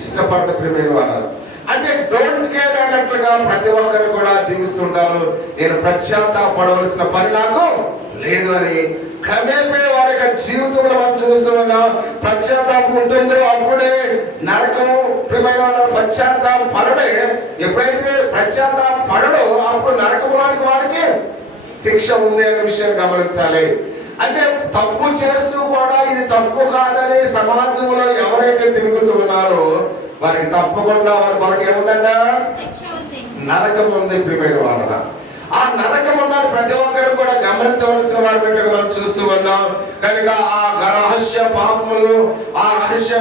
ఇష్టపడ్డ ప్రియమైన వారు. అంటే డోంట్ కేర్ అన్నట్లుగా ప్రతి ఒక్కరు కూడా జీవిస్తుంటారు. నేను పశ్చాత్తాపడవలసిన పని నాకు లేదు అని క్రమేపీ వారి యొక్క జీవితంలో మనం చూస్తూ ఉన్నాం. పశ్చాత్తాపం ఉంటుందో అప్పుడే నరకం. ప్రియమైన వాళ్ళ పశ్చాత్తాపం పడడే, ఎప్పుడైతే పశ్చాత్తాపం పడడో అప్పుడు నరకంలోనికి వాడికి శిక్ష ఉంది అనే విషయాన్ని గమనించాలి. అంటే తప్పు చేస్తూ కూడా ఇది తప్పు కాదని సమాజంలో ఎవరైతే తిరుగుతూ ఉన్నారో వారికి తప్పకుండా వారికి ఏముందంట, నరకం ఉంది. ప్రియమైన వాళ్ళ ఆ నరకం ఉందని ప్రతి ఒక్కరు కూడా గమనించవలసిన వారి బిడ్డగా మనం చూస్తూ ఉన్నాం. కనుక ఆ రహస్య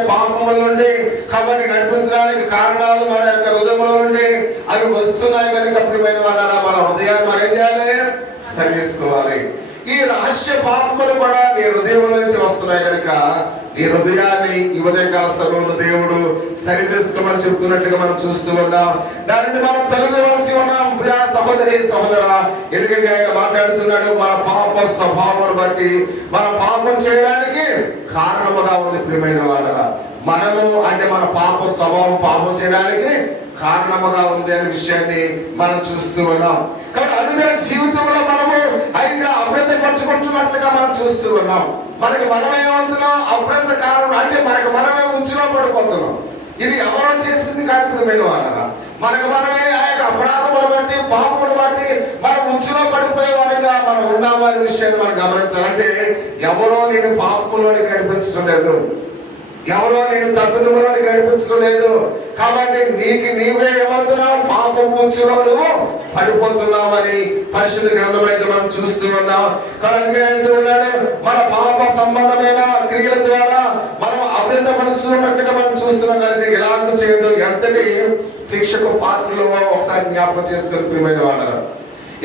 పాపముల నుండి కాబట్టి నడిపించడానికి కారణాలు మన యొక్క హృదయముల నుండి అవి వస్తున్నాయి. కనుక ప్రియమైన వాళ్ళ మన హృదయాన్ని మనం ఏం చేయాలి, సరి చేసుకోవాలి. ఈ రహస్య పాపములు కూడా నీ హృదయం నుంచి వస్తున్నాయి కనుక నీ హృదయాన్ని ఈ ఉదయకాల సమయంలో దేవుడు సరి చేసుకోమని చెప్తున్నట్లుగా మనం చూస్తూ ఉన్నాం. దానిని మనం తొలగవలసి ఉన్నాం. ప్రియ సహోదరి సహోదరా, ఎందుకంటే ఆయన మాట్లాడుతున్నాడు మన పాప స్వభావం బట్టి మన పాపం చేయడానికి కారణముగా ఉంది. ప్రియమైన వాళ్ళరా, మనము అంటే మన పాప స్వభావం పాపం చేయడానికి కారణముగా ఉంది అనే విషయాన్ని మనం చూస్తూ ఉన్నాం. కాబట్టి అనుదిన జీవితంలో మనము అయిగా అభివృద్ధిపరచుకుంటున్నట్లుగా మనం చూస్తూ ఉన్నాం. మనకి మనమేమంటున్నాం, అభివృద్ధి కారణం అంటే మనకి మనమే ఉచ్చులో పడిపోతున్నాం. ఇది ఎవరో చేసింది కార్యక్రమమైన వాళ్ళ మనకు మనమే ఆ యొక్క అపరాధములు బట్టి పాపములు బట్టి మనం ఉచ్చులో పడిపోయే వారిగా మనం ఉన్నాము అనే విషయాన్ని మనం గమనించాలంటే ఎవరో నేను పాపములోనికి నడిపించడం లేదు, ఎవరో నేను తప్పిదములోనికి నడిపించడం లేదు. కాబట్టి నీవే ఏమవుతున్నావు, పాపం ఉచ్చులో నువ్వు పడిపోతున్నావని పరిశుద్ధ గ్రంథంలో అయితే మనం చూస్తూ ఉన్నాం. అందుకే అంటూ ఉన్నాడు మన పాప సంబంధమైన క్రియల ద్వారా మనం అభివృద్ధిపరుచున్నట్లుగా మనం చూస్తున్నాం. కనుక ఇలాగ చేయడం ఎంతటి శిక్షకు పాత్రలో ఒకసారి జ్ఞాపకం చేసుకుని ప్రియమైన వాళ్ళ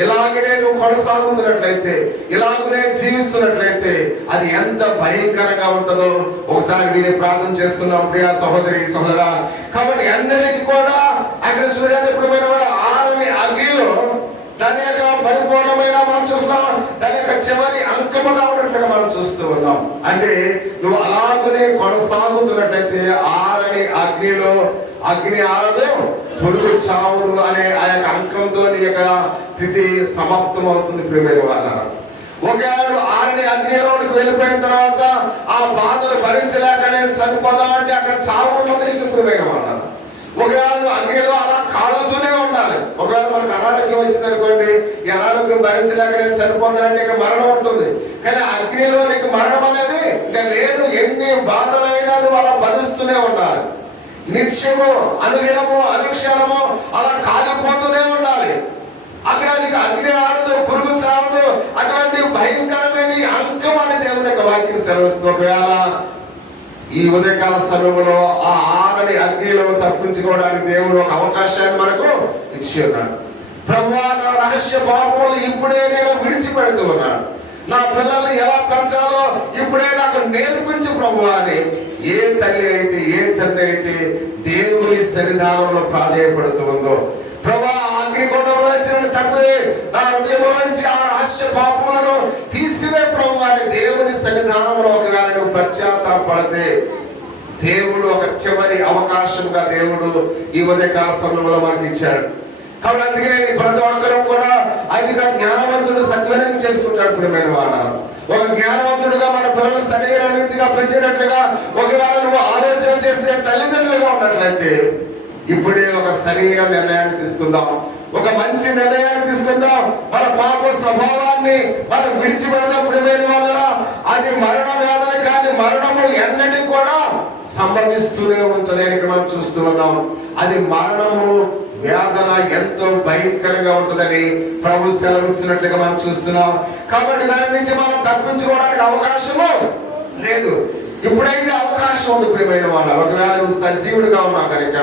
ఇలాగనే నువ్వు కొనసాగుతున్నట్లయితే, ఇలాగనే జీవిస్తున్నట్లయితే అది ఎంత భయంకరంగా ఉంటుందో ఒకసారి వీరి ప్రార్థన చేసుకుందాం. ప్రియ సహోదరి సహోదరా, కాబట్టి అన్నిటికీ కూడా అక్కడ చూడండి ప్రియమైన వాళ్ళ ఆరని అగ్నిలో దాని యొక్క పరిపూర్ణమైన మనం చూస్తున్నాం, దాని యొక్క చివరి అంకముగా ఉన్నట్లుగా మనం చూస్తూ ఉన్నాం. అంటే నువ్వు అలాగనే కొనసాగుతున్నట్లయితే ఆరని అగ్నిలో అగ్ని ఆరదు పురుగు చావులు అనే ఆ యొక్క అంకంతో నీ యొక్క స్థితి సమాప్తం అవుతుంది. ప్రియమైన వాళ్ళ ఒకవేళ ఆరని అగ్నిలోనికి వెళ్ళిపోయిన తర్వాత ఆ బాధలు భరించలేక నేను చనిపోదాం అంటే అక్కడ చావు ఉన్నది నీకు. ప్రియమైన వాళ్ళ ఒకవేళ అగ్నిలో అలా కాలుతూనే ఉండాలి. ఒకవేళ మనకు అనారోగ్యం వచ్చింది అనుకోండి, ఈ అనారోగ్యం భరించలేక నేను చనిపోతానంటే ఇక్కడ మరణం ఉంటుంది. కానీ అగ్నిలో నీకు మరణం అనేది ఇంకా లేదు. ఎన్ని బాధలైనా నువ్వు అలా భరిస్తూనే ఉండాలి. నిత్యము అనుదినము అనుక్షణము అలా కాలిపోతూనే ఉండాలి. అక్కడ నీకు అగ్ని ఆడదు, పురుగు చావదు. అటువంటి భయంకరమైన అంకం అనే దేవుని యొక్క వాక్యం సెలవిస్తుంది. ఒకవేళ ఈ ఉదయకాల సమయంలో ఆ ఆరని అగ్నిలో తప్పించుకోవడానికి దేవుడు ఒక అవకాశాన్ని మనకు ఇచ్చి ఉన్నాడు. ప్రభువా, నా రహస్య పాపములు ఇప్పుడే నేను విడిచిపెడుతూ ఉన్నాను. నా పిల్లల్ని ఎలా పెంచాలో ఇప్పుడే నాకు నేర్పించు ప్రభువా అని ఏ తల్లి అయితే ఏ తండ్రి అయితే దేవుని సన్నిధానంలో ప్రాధేయపడుతూ ఉందో, ప్రభువా అగ్నికొండంలో వచ్చిన తప్పులే నా హృదయంలో నుంచి ఆ రహస్య పాపములను తీసివే ప్రభువా అని దేవుని సన్నిధానంలో ఒకవేళ నువ్వు పశ్చాత్తాపడితే దేవుడు ఒక చివరి అవకాశంగా దేవుడు ఈ ఉదయకాల సమయంలో మనకి ఇచ్చాడు. కాబట్టి అందుకనే ప్రతి ఒక్కరూ కూడా అదిగా జ్ఞానవంతుడు సద్వినియోగం చేసుకుంటాడు. ప్రియమైన వాళ్ళ ఒక జ్ఞానవంతుడుగా మన పిల్లలు సరైన రీతిగా పెంచేటట్లుగా ఒకవేళ నువ్వు ఆలోచన చేసే తల్లిదండ్రులుగా ఉన్నట్లయితే ఇప్పుడే ఒక సరైన నిర్ణయాన్ని తీసుకుందాం, ఒక మంచి నిర్ణయాన్ని తీసుకుందాం. మన పాప స్వభావాన్ని మనం విడిచిపెడదాం. ప్రియమైన వాళ్ళ అది మరణ వేదన కానీ మరణము ఎన్నటి కూడా సంభవిస్తూనే ఉంటుంది అని మనం చూస్తూ ఉన్నాం. అది మరణము వేదన ఎంతో భయంకరంగా ఉంటుందని ప్రభు సెలవిస్తున్నట్లుగా మనం చూస్తున్నాం. కాబట్టి దాని నుంచి మనం తప్పించుకోవడానికి అవకాశము లేదు. ఇప్పుడైతే అవకాశం ఉంది. ప్రియమైన వాళ్ళ ఒకవేళ నువ్వు సజీవుడిగా ఉన్నావు కనుక,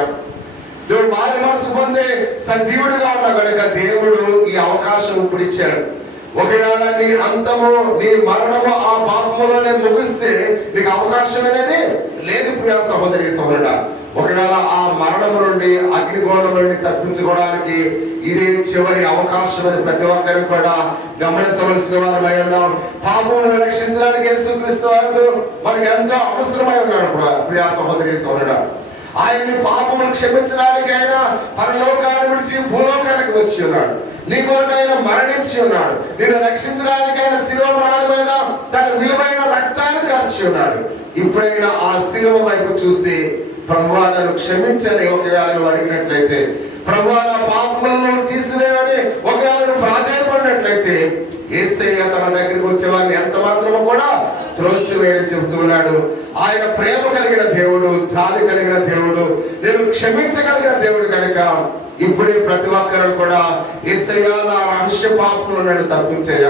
నువ్వు మారి మనసు పొందే సజీవుడిగా ఉన్నావు కనుక దేవుడు ఈ అవకాశం ఇప్పుడు ఇచ్చాడు. ఒకవేళ నీ అంతము నీ మరణము ఆ పాపములోనే ముగిస్తే నీకు అవకాశం అనేది లేదు. ప్రియ సహోదరి సహోదరుడా, ఒకవేళ ఆ మరణము నుండి అగ్నిగోళం నుండి తప్పించుకోవడానికి ఇదే చివరి అవకాశం అని ప్రతి ఒక్కరిని కూడా గమనించవలసిన వారమై ఉన్నాం. పాపమును రక్షించడానికి యేసుక్రీస్తు వారు మనకు ఎంతో అవసరమై ఉన్నాడు. ప్రియా సహోదరి సహోదరుడా, ఆయన్ని పాపమును క్షమించడానికి ఆయన పరలోకాన్ని విడిచి భూలోకానికి వచ్చి ఉన్నాడు. నీ కొరకు ఆయన మరణించి ఉన్నాడు. నిన్ను రక్షించడానికి ఆయన శిలువ మ్రాణి మీద తన విలువైన రక్తాన్ని కార్చి ఉన్నాడు. ఇప్పుడైనా ఆ శిలువ వైపు చూసి ప్రభువా నన్ను క్షమించని ఒకవేళ నువ్వు అడిగినట్లయితే, ప్రభువా నా పాపములను తీసివేయమని ఒకవేళ నువ్వు ప్రాధాన్యపడినట్లయితే, యేసయ్య తన దగ్గరికి వచ్చేవాడిని ఎంత మాత్రమూ కూడా త్రోసివేయని చెబుతున్నాడు. ఆయన ప్రేమ కలిగిన దేవుడు, జాలి కలిగిన దేవుడు, నేను క్షమించగలిగిన దేవుడు కనుక ఇప్పుడే ప్రతి ఒక్కరూ కూడా యేసయ్య నా రహస్య పాపములను నన్ను తప్పించేయ,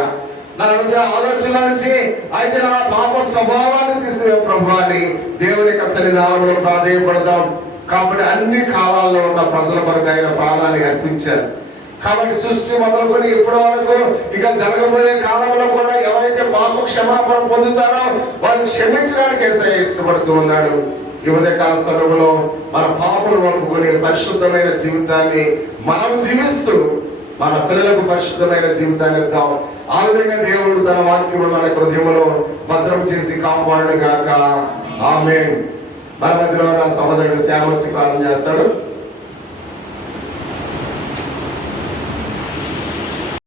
నా హృదయ ఆలోచన నుంచి అయితే నా పాప స్వభావాన్ని తీసివే ప్రభువా అని దేవుని యొక్క సన్నిధానంలో ప్రాధేయపడదాం. కాబట్టి అన్ని కాలాల్లో ఉన్న ప్రజల కొరకు ఆయన ప్రాణాన్ని అర్పించారు. కాబట్టి సృష్టి మొదలుకొని ఇప్పటి వరకు ఇక జరగబోయే కాలంలో కూడా ఎవరైతే పాప క్షమాపణ పొందుతారో వారిని క్షమించడానికి యేసయ్య ఇష్టపడుతూ ఉన్నాడు. ఈ ఉదయకాల సమయంలో మన పాపను ఒప్పుకొని పరిశుద్ధమైన జీవితాన్ని మనం జీవిస్తూ మన పిల్లలకు పరిశుద్ధమైన జీవితాన్ని ఇద్దాం. ఆ విధంగా దేవుడు తన వాక్యము మన హృదయంలో భద్రం చేసి కాపాడును గాక. ఆమేన్. మన మధ్యలో నా సహోదరుడు శ్యామ వచ్చి ప్రార్థన చేస్తాడు.